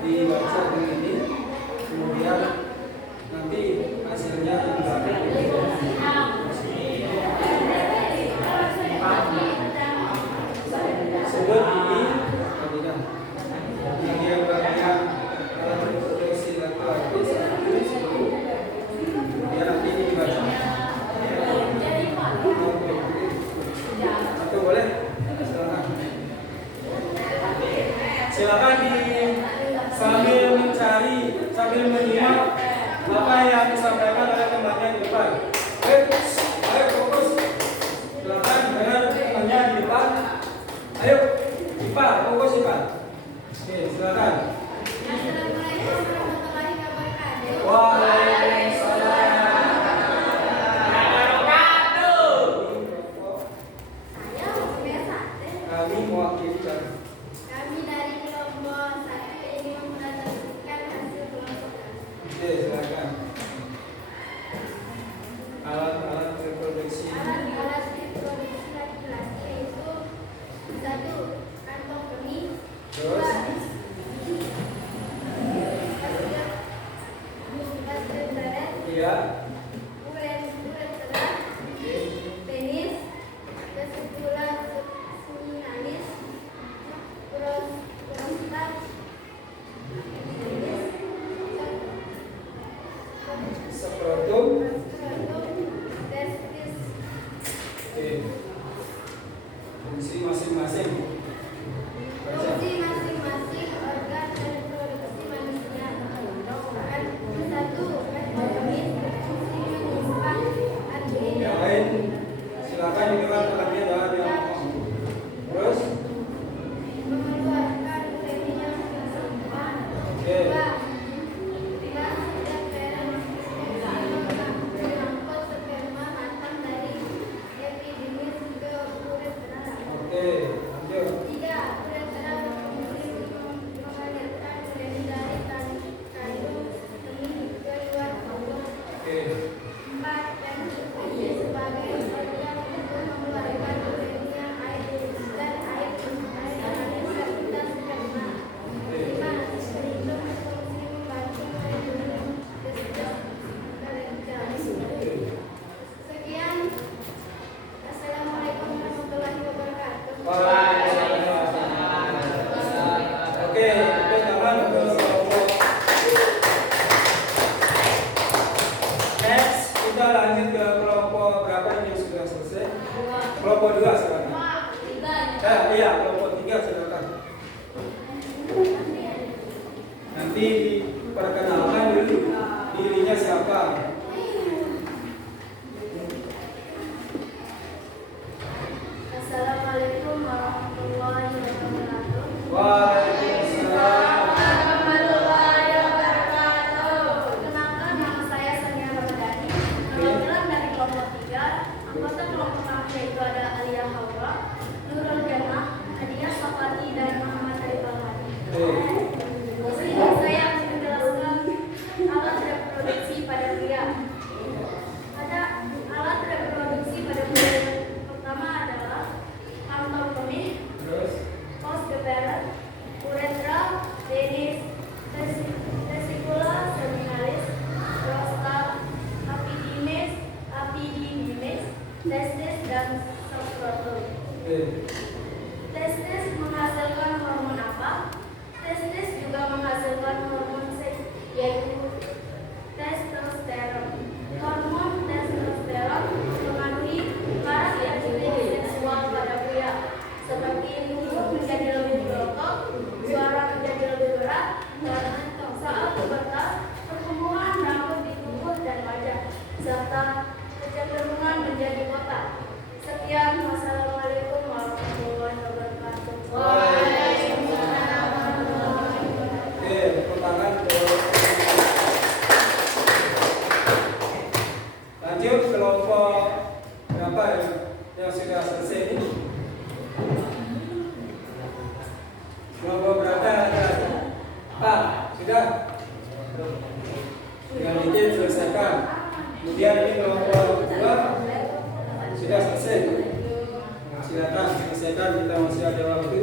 Dibaca begini, kemudian nanti hasilnya dibaca. Sebut ini, kemudian bagian alat reproduksi laki-laki 1, 10, kemudian nanti ini dibaca. Satu boleh? Silakan sambil mencari, sambil menyimak apa yang disampaikan oleh temannya di depan. Ayo fokus. Silakan dengar temannya di depan. Ayo, Ipa, fokus Ipa. Oke, silakan. Assalamualaikum warahmatullahi wabarakatuh. Waalaikumsalam. Saya Musbia Sate. Kami mewakili Kami dari kelompok 1 ingin mempresentasikan hasil kelompok kami. Oke, silakan. Alat-alat reproduksi. Alat-alat reproduksi laki-laki yaitu 1. Kantong kemih. Terus? 2. Basket badan. Iya. Uretra. Penis. Vesicula seminalis. Prostat. Skrotum. Testis. Oke. Fungsi masing-masing. Baca. Fungsi masing-masing organ reproduksi manusia. 1. Metabolis. Fungsi menyimpan ADN. Yang lain silakan didengar temannya dan yang ngomong. Terus? Mengeluarkan uremia kesimpan. Oke. 2. Mengangkut sperma matang dari epidimis ke uretra. Oke, lanjut. 3. Uretra berfungsi mengalirkan uremi dari kandung kemih ke luar tubuh. Oke. 4. Dan berfungsi sebagai organ untuk mengeluarkan uremia, air dan air manis serta sperma. 5. Itu berfungsi membantu melindungi testis kelenjar. Sekian. Assalamualaikum warahmatullahi wabarakatuh. Waalaikumsalam. Oke, itu tangan ke kelompok. Next, kita lanjut ke kelompok berapa ini yang sudah selesai? Kelompok 2 sekarang. Iya, kelompok 3 silakan. Nanti perkenalkan dulu dirinya siapa. Assalamualaikum warahmatullahi wabarakatuh. Waalaikumsalam. Perkenalkan, nama saya Sania Ramadhani. Perwakilan dari kelompok 3. Anggota kelompok kami yaitu ada Alia Hawa, Nurul Jannah, Nadia Safati, dan Muhammad Arifal Hadi. Di sini saya akan menjelaskan alat reproduksi pada pria. Ada alat reproduksi pada pria yang pertama adalah kantong kemih, Terus? postdeferens, uretra, penis, vesicula seminalis, prostat, epididymis, testis, dan skrotum. Oke. Testis menghasilkan hormon apa? Testis juga menghasilkan hormon seks, yaitu testosteron. Hormon testosteron mempengaruhi karakteristik seksual pada pria, seperti tubuh menjadi lebih berotot, suara menjadi lebih berat, dan saat pubertas, pertumbuhan rambut di tubuh dan wajah, serta kecenderungan menjadi botak. Sekian, wassalamualaikum warahmatullahi wabarakatuh. Waalaikumsalam. Oke, tepuk tangan ke. Lanjut kelompok berapa yang sudah selesai ini? Kelompok berapa ada? 4, sudah? Dengan ini selesaikan. Kemudian ini kelompok 2 sudah selesai. Silakan selesaikan, kita masih ada waktu.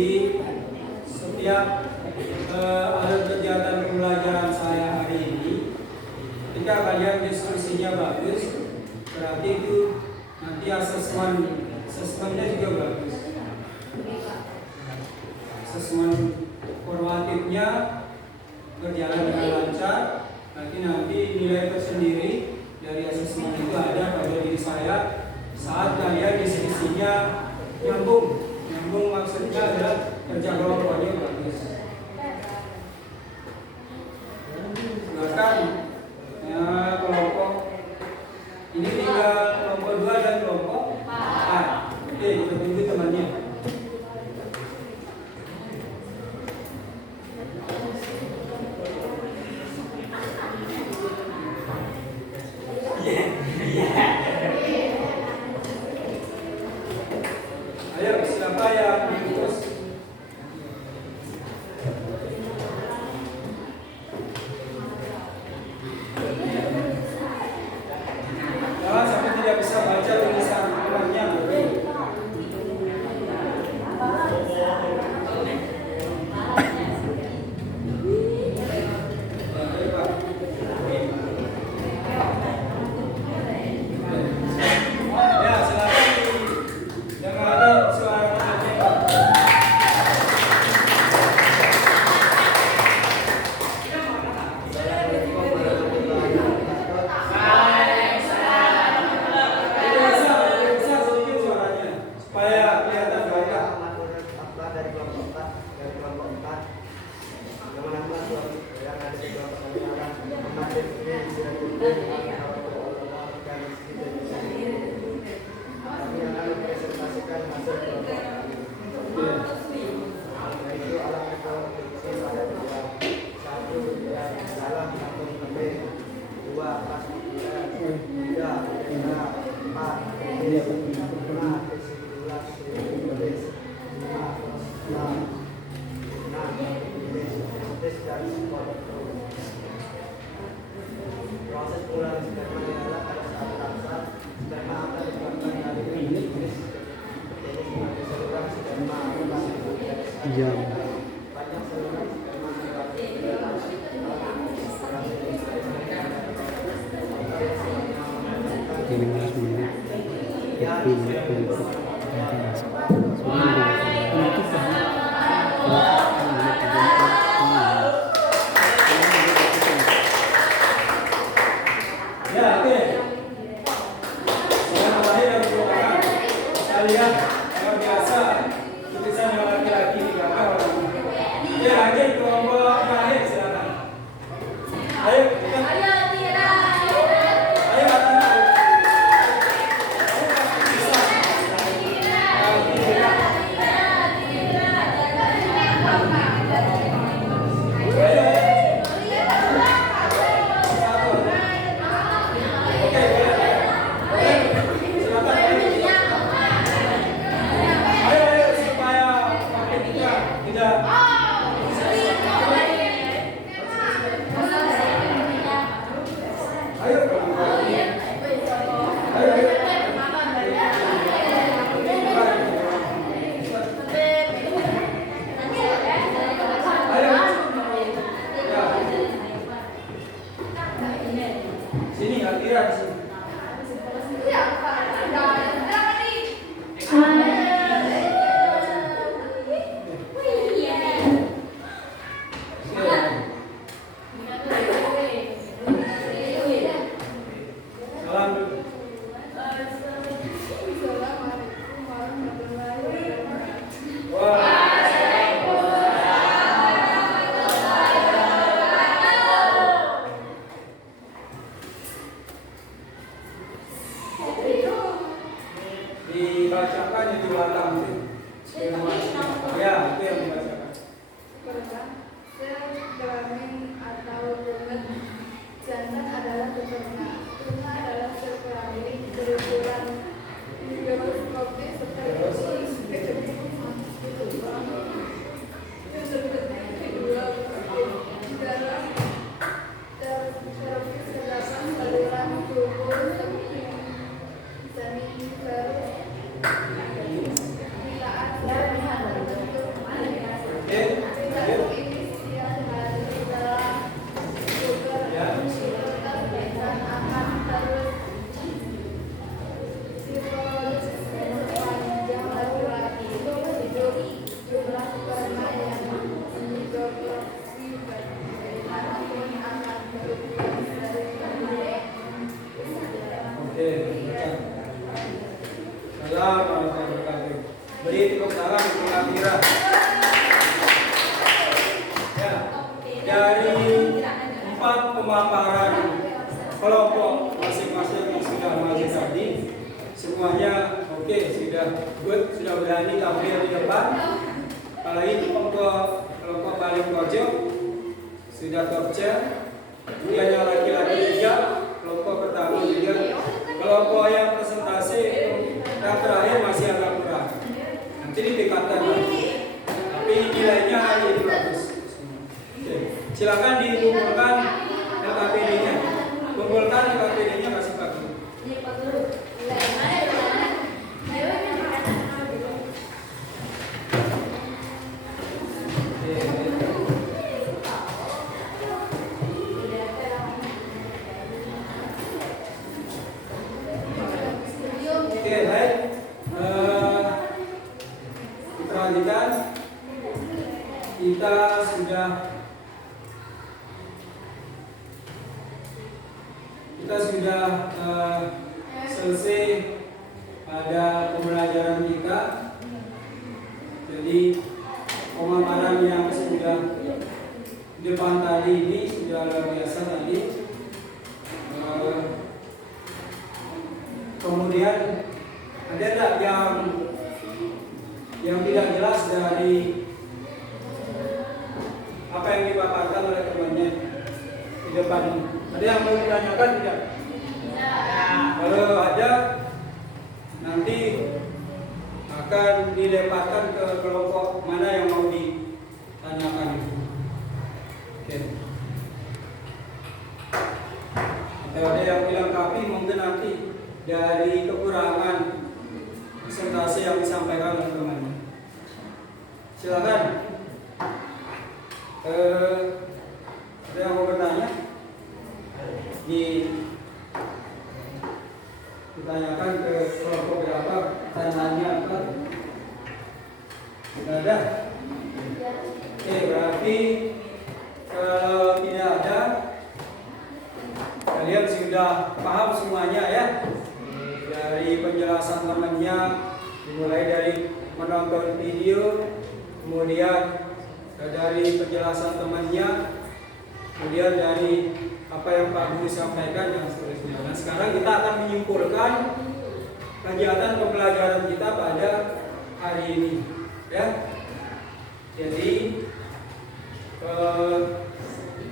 Jadi setiap alur kegiatan pembelajaran saya hari ini, ketika kalian diskusinya bagus, berarti itu nanti asesmennya juga bagus. Asesmen formatifnya berjalan dengan lancar. Nanti nilai tersendiri dari asesmen itu ada pada diri saya saat kalian diskusinya nyambung maksudnya adalah kerja kelompoknya bagus. Bahkan kelompok ini tinggal kelompok 2 dan kelompok 4. Oke, kita tunggu temannya. Ayo, siapa yang terus? Jangan sampai tidak bisa baca tulisan temannya. Ya, silakan. Jangan ada suara temannya. Bisa sedikit suaranya supaya kelihatan banyak. Dari kelompok 4 teman-teman yang ada di kelompok pendengaran mengajar kami akan mempresentasikan hasil kelompok yaitu alat reproduksi pada 1 dalam 1 lebih 2 pas 3 4 proses pengolahan sperma adalah pada saat transfer sperma akan dikeluarkan dari jenis sebagai saluran sperma panjang saluran sperma Ya, oke. Yang terakhir yang merupakan saya lihat yang biasa tulisan yang laki-laki di belakang orang. Ya, lanjut kelompok terakhir silakan. Ayo, kita. Ayo, sini Alkira di sini. Salam dulu. Wah. Dibacakan yang di belakang itu. Ya, itu yang dibacakan. Sel kelamin atau domet jantan adalah beternak. Tuna adalah sel kelamin berukuran mikroskopis seperti dalam terservis terdapat saluran tubuh semi-semi bila ada terbentuk Oke, baca. Salam warahmatullahi wabarakatuh. Beri tepuk tangan untuk Amira. Ya, dari 4 pemaparan kelompok masing-masing yang sudah maju tadi, semuanya oke, sudah good, sudah berani tampil di depan. Apalagi kelompok paling pojok sudah capture. Kemudian yang laki-laki juga, kelompok pertama juga. Kelompok yang presentasi yang terakhir masih agak kurang. Nanti ditingkatkan lagi. Tapi nilainya hari ini bagus. Oke. Silakan dikumpulkan LKPD-nya. Kumpulkan LKPD-nya kasih Pak Guru. Oke, baik. Kita lanjutkan. Kita sudah selesai pada pembelajaran kita. Jadi pemaparan yang sudah di depan tadi ini sudah luar biasa tadi. Kemudian ada tak yang tidak jelas dari apa yang dipaparkan oleh temannya di depan ini? Ada yang mau ditanyakan tidak? Kalau ada, nanti akan dilemparkan ke kelompok mana yang mau ditanyakan itu. Oke. Atau ada yang bilang tapi mungkin nanti dari kekurangan presentasi yang disampaikan oleh temannya. Silakan. Ada yang mau bertanya? Ditanyakan ke kelompok berapa, pertanyaannya apa? Tidak ada. Oke, berarti kalau tidak ada, kalian sudah paham semuanya ya. Dari penjelasan temannya, dimulai dari menonton video, kemudian dari penjelasan temannya, kemudian dari apa yang Pak Guru sampaikan dan seterusnya. Nah, sekarang kita akan menyimpulkan kegiatan pembelajaran kita pada hari ini, ya. Jadi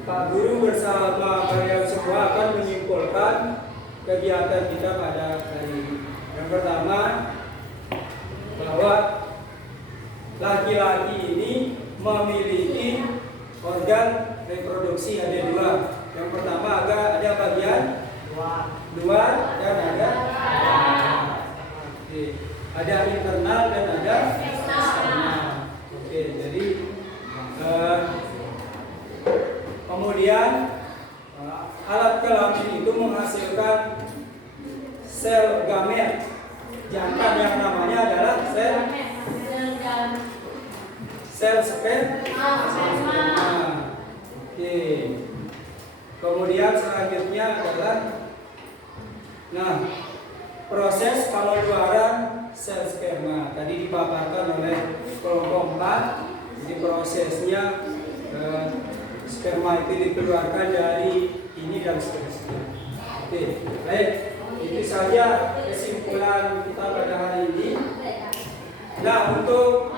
Pak Guru bersama kalian semua akan menyimpulkan kegiatan kita pada hari ini. Yang pertama, bahwa laki-laki ini memiliki organ reproduksi ada 2. Yang pertama ada bagian luar dan ada oke. Ada internal dan ada eksternal. Oke, jadi kemudian alat kelamin itu menghasilkan sel gamet jantan yang namanya adalah sel sperma. Oke. Kemudian selanjutnya adalah proses pengeluaran sel sperma. Tadi dipaparkan oleh kelompok 4. Jadi prosesnya sperma itu dikeluarkan dari ini dan seterusnya. Oke, baik. Itu saja kesimpulan kita pada hari ini. Nah, untuk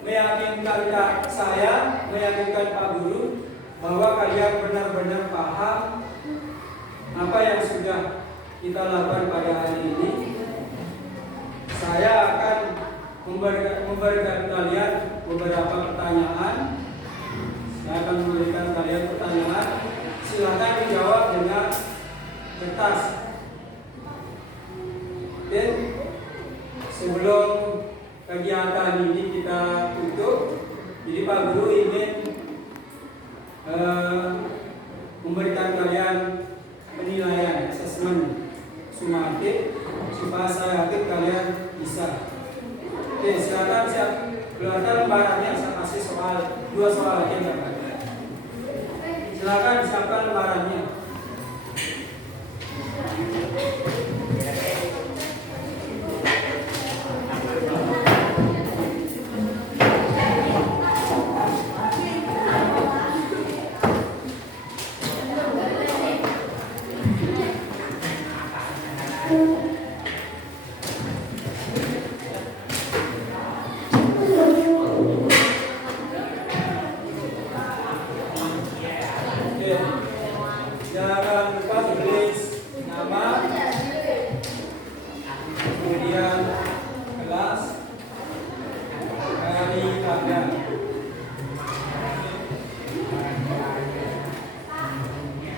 meyakinkan meyakinkan Pak Guru bahwa kalian benar-benar paham apa yang sudah kita lakukan pada hari ini, saya akan memberikan kalian beberapa pertanyaan. Saya akan memberikan kalian pertanyaan. Silakan dijawab dengan kertas. Oke. Sebelum kegiatan ini kita tutup, jadi Pak Guru ingin memberikan kalian penilaian asesmen sumatif supaya saya yakin kalian bisa. Oke, sekarang siap keluarkan lembarannya. Saya kasih 2 soal aja enggak ada. Silakan siapkan lembarannya. Oke. Jangan lupa tulis nama, kemudian kelas, hari tanggal.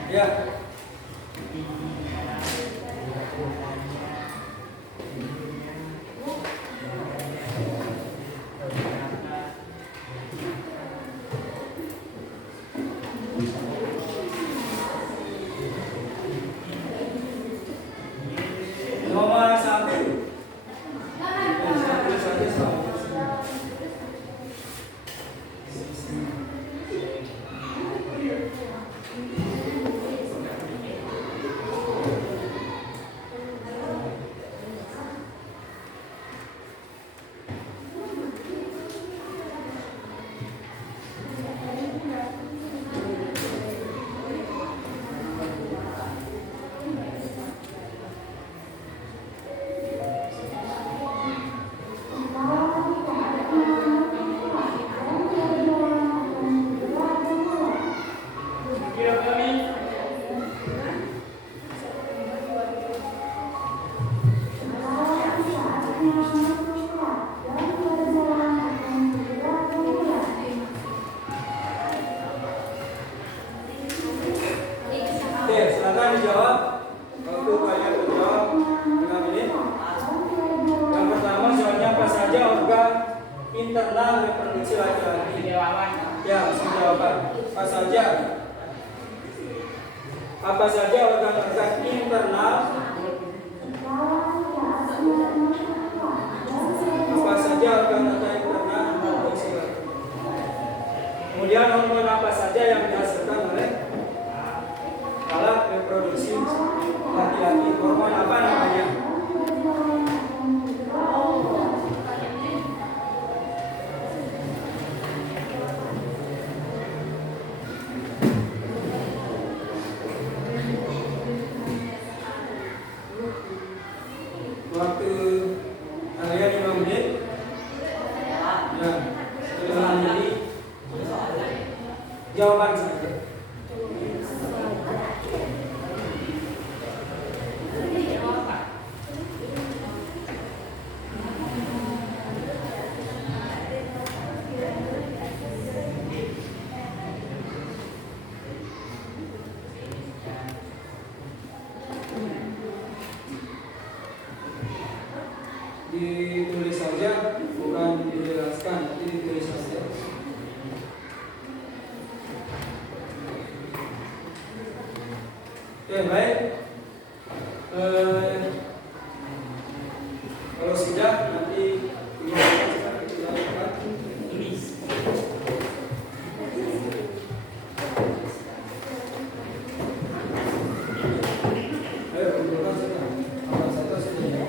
Ya. Nomor 1. Saya tulis saja sampai sini. Oke, silakan dijawab. Waktu kalian menjawab 5 menit. Yang pertama, soalnya apa saja organ internal reproduksi laki-laki? Ya, langsung jawaban. Apa saja? Apa saja organ-organ internal? Apa saja organ-organ internal reproduksi laki-laki? Kemudian hormon apa saja yang dihasilkan oleh alat reproduksi laki-laki? Hormon apa namanya? Waktu kalian 5 menit. Ya, setelah ini jawaban saja. Ditulis saja, bukan dijelaskan, tapi ditulis saja. Oke, baik. Kalau sudah, nanti kita lakukan. Ayo, kumpulkan sudah. Apa satu sudah.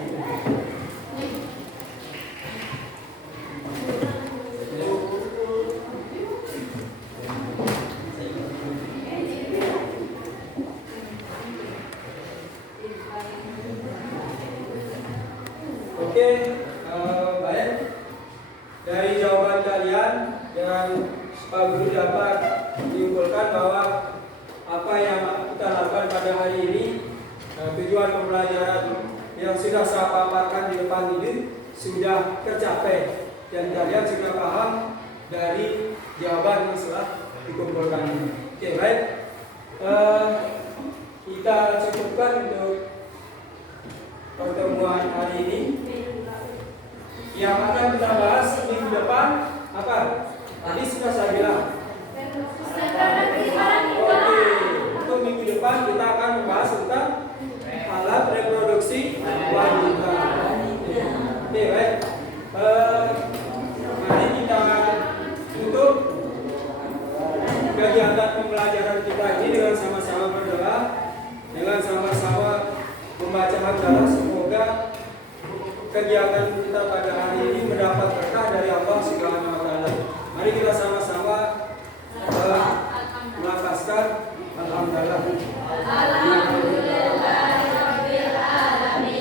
Oke, baik. Dari jawaban kalian dan Pak Guru dapat menyimpulkan bahwa apa yang kita lakukan pada hari ini, tujuan pembelajaran yang sudah saya paparkan di depan ini sudah tercapai dan kalian sudah paham dari jawaban yang telah dikumpulkan ini. Oke, baik. Kita cukupkan untuk pertemuan hari ini. Yang akan kita bahas minggu depan apa? Tadi sudah saya bilang. Oke, untuk minggu depan kita akan membahas tentang alat reproduksi wanita. Oke, baik. Mari kita akan tutup kegiatan pembelajaran kita ini dengan sama-sama berdoa, dengan sama-sama membaca hamdalah. Semoga kegiatan kita pada hari ini mendapat berkah dari Allah Subhanahu wa taala. Mari kita sama-sama melafazkan alhamdulillah. Alhamdulillahirabbil alamin.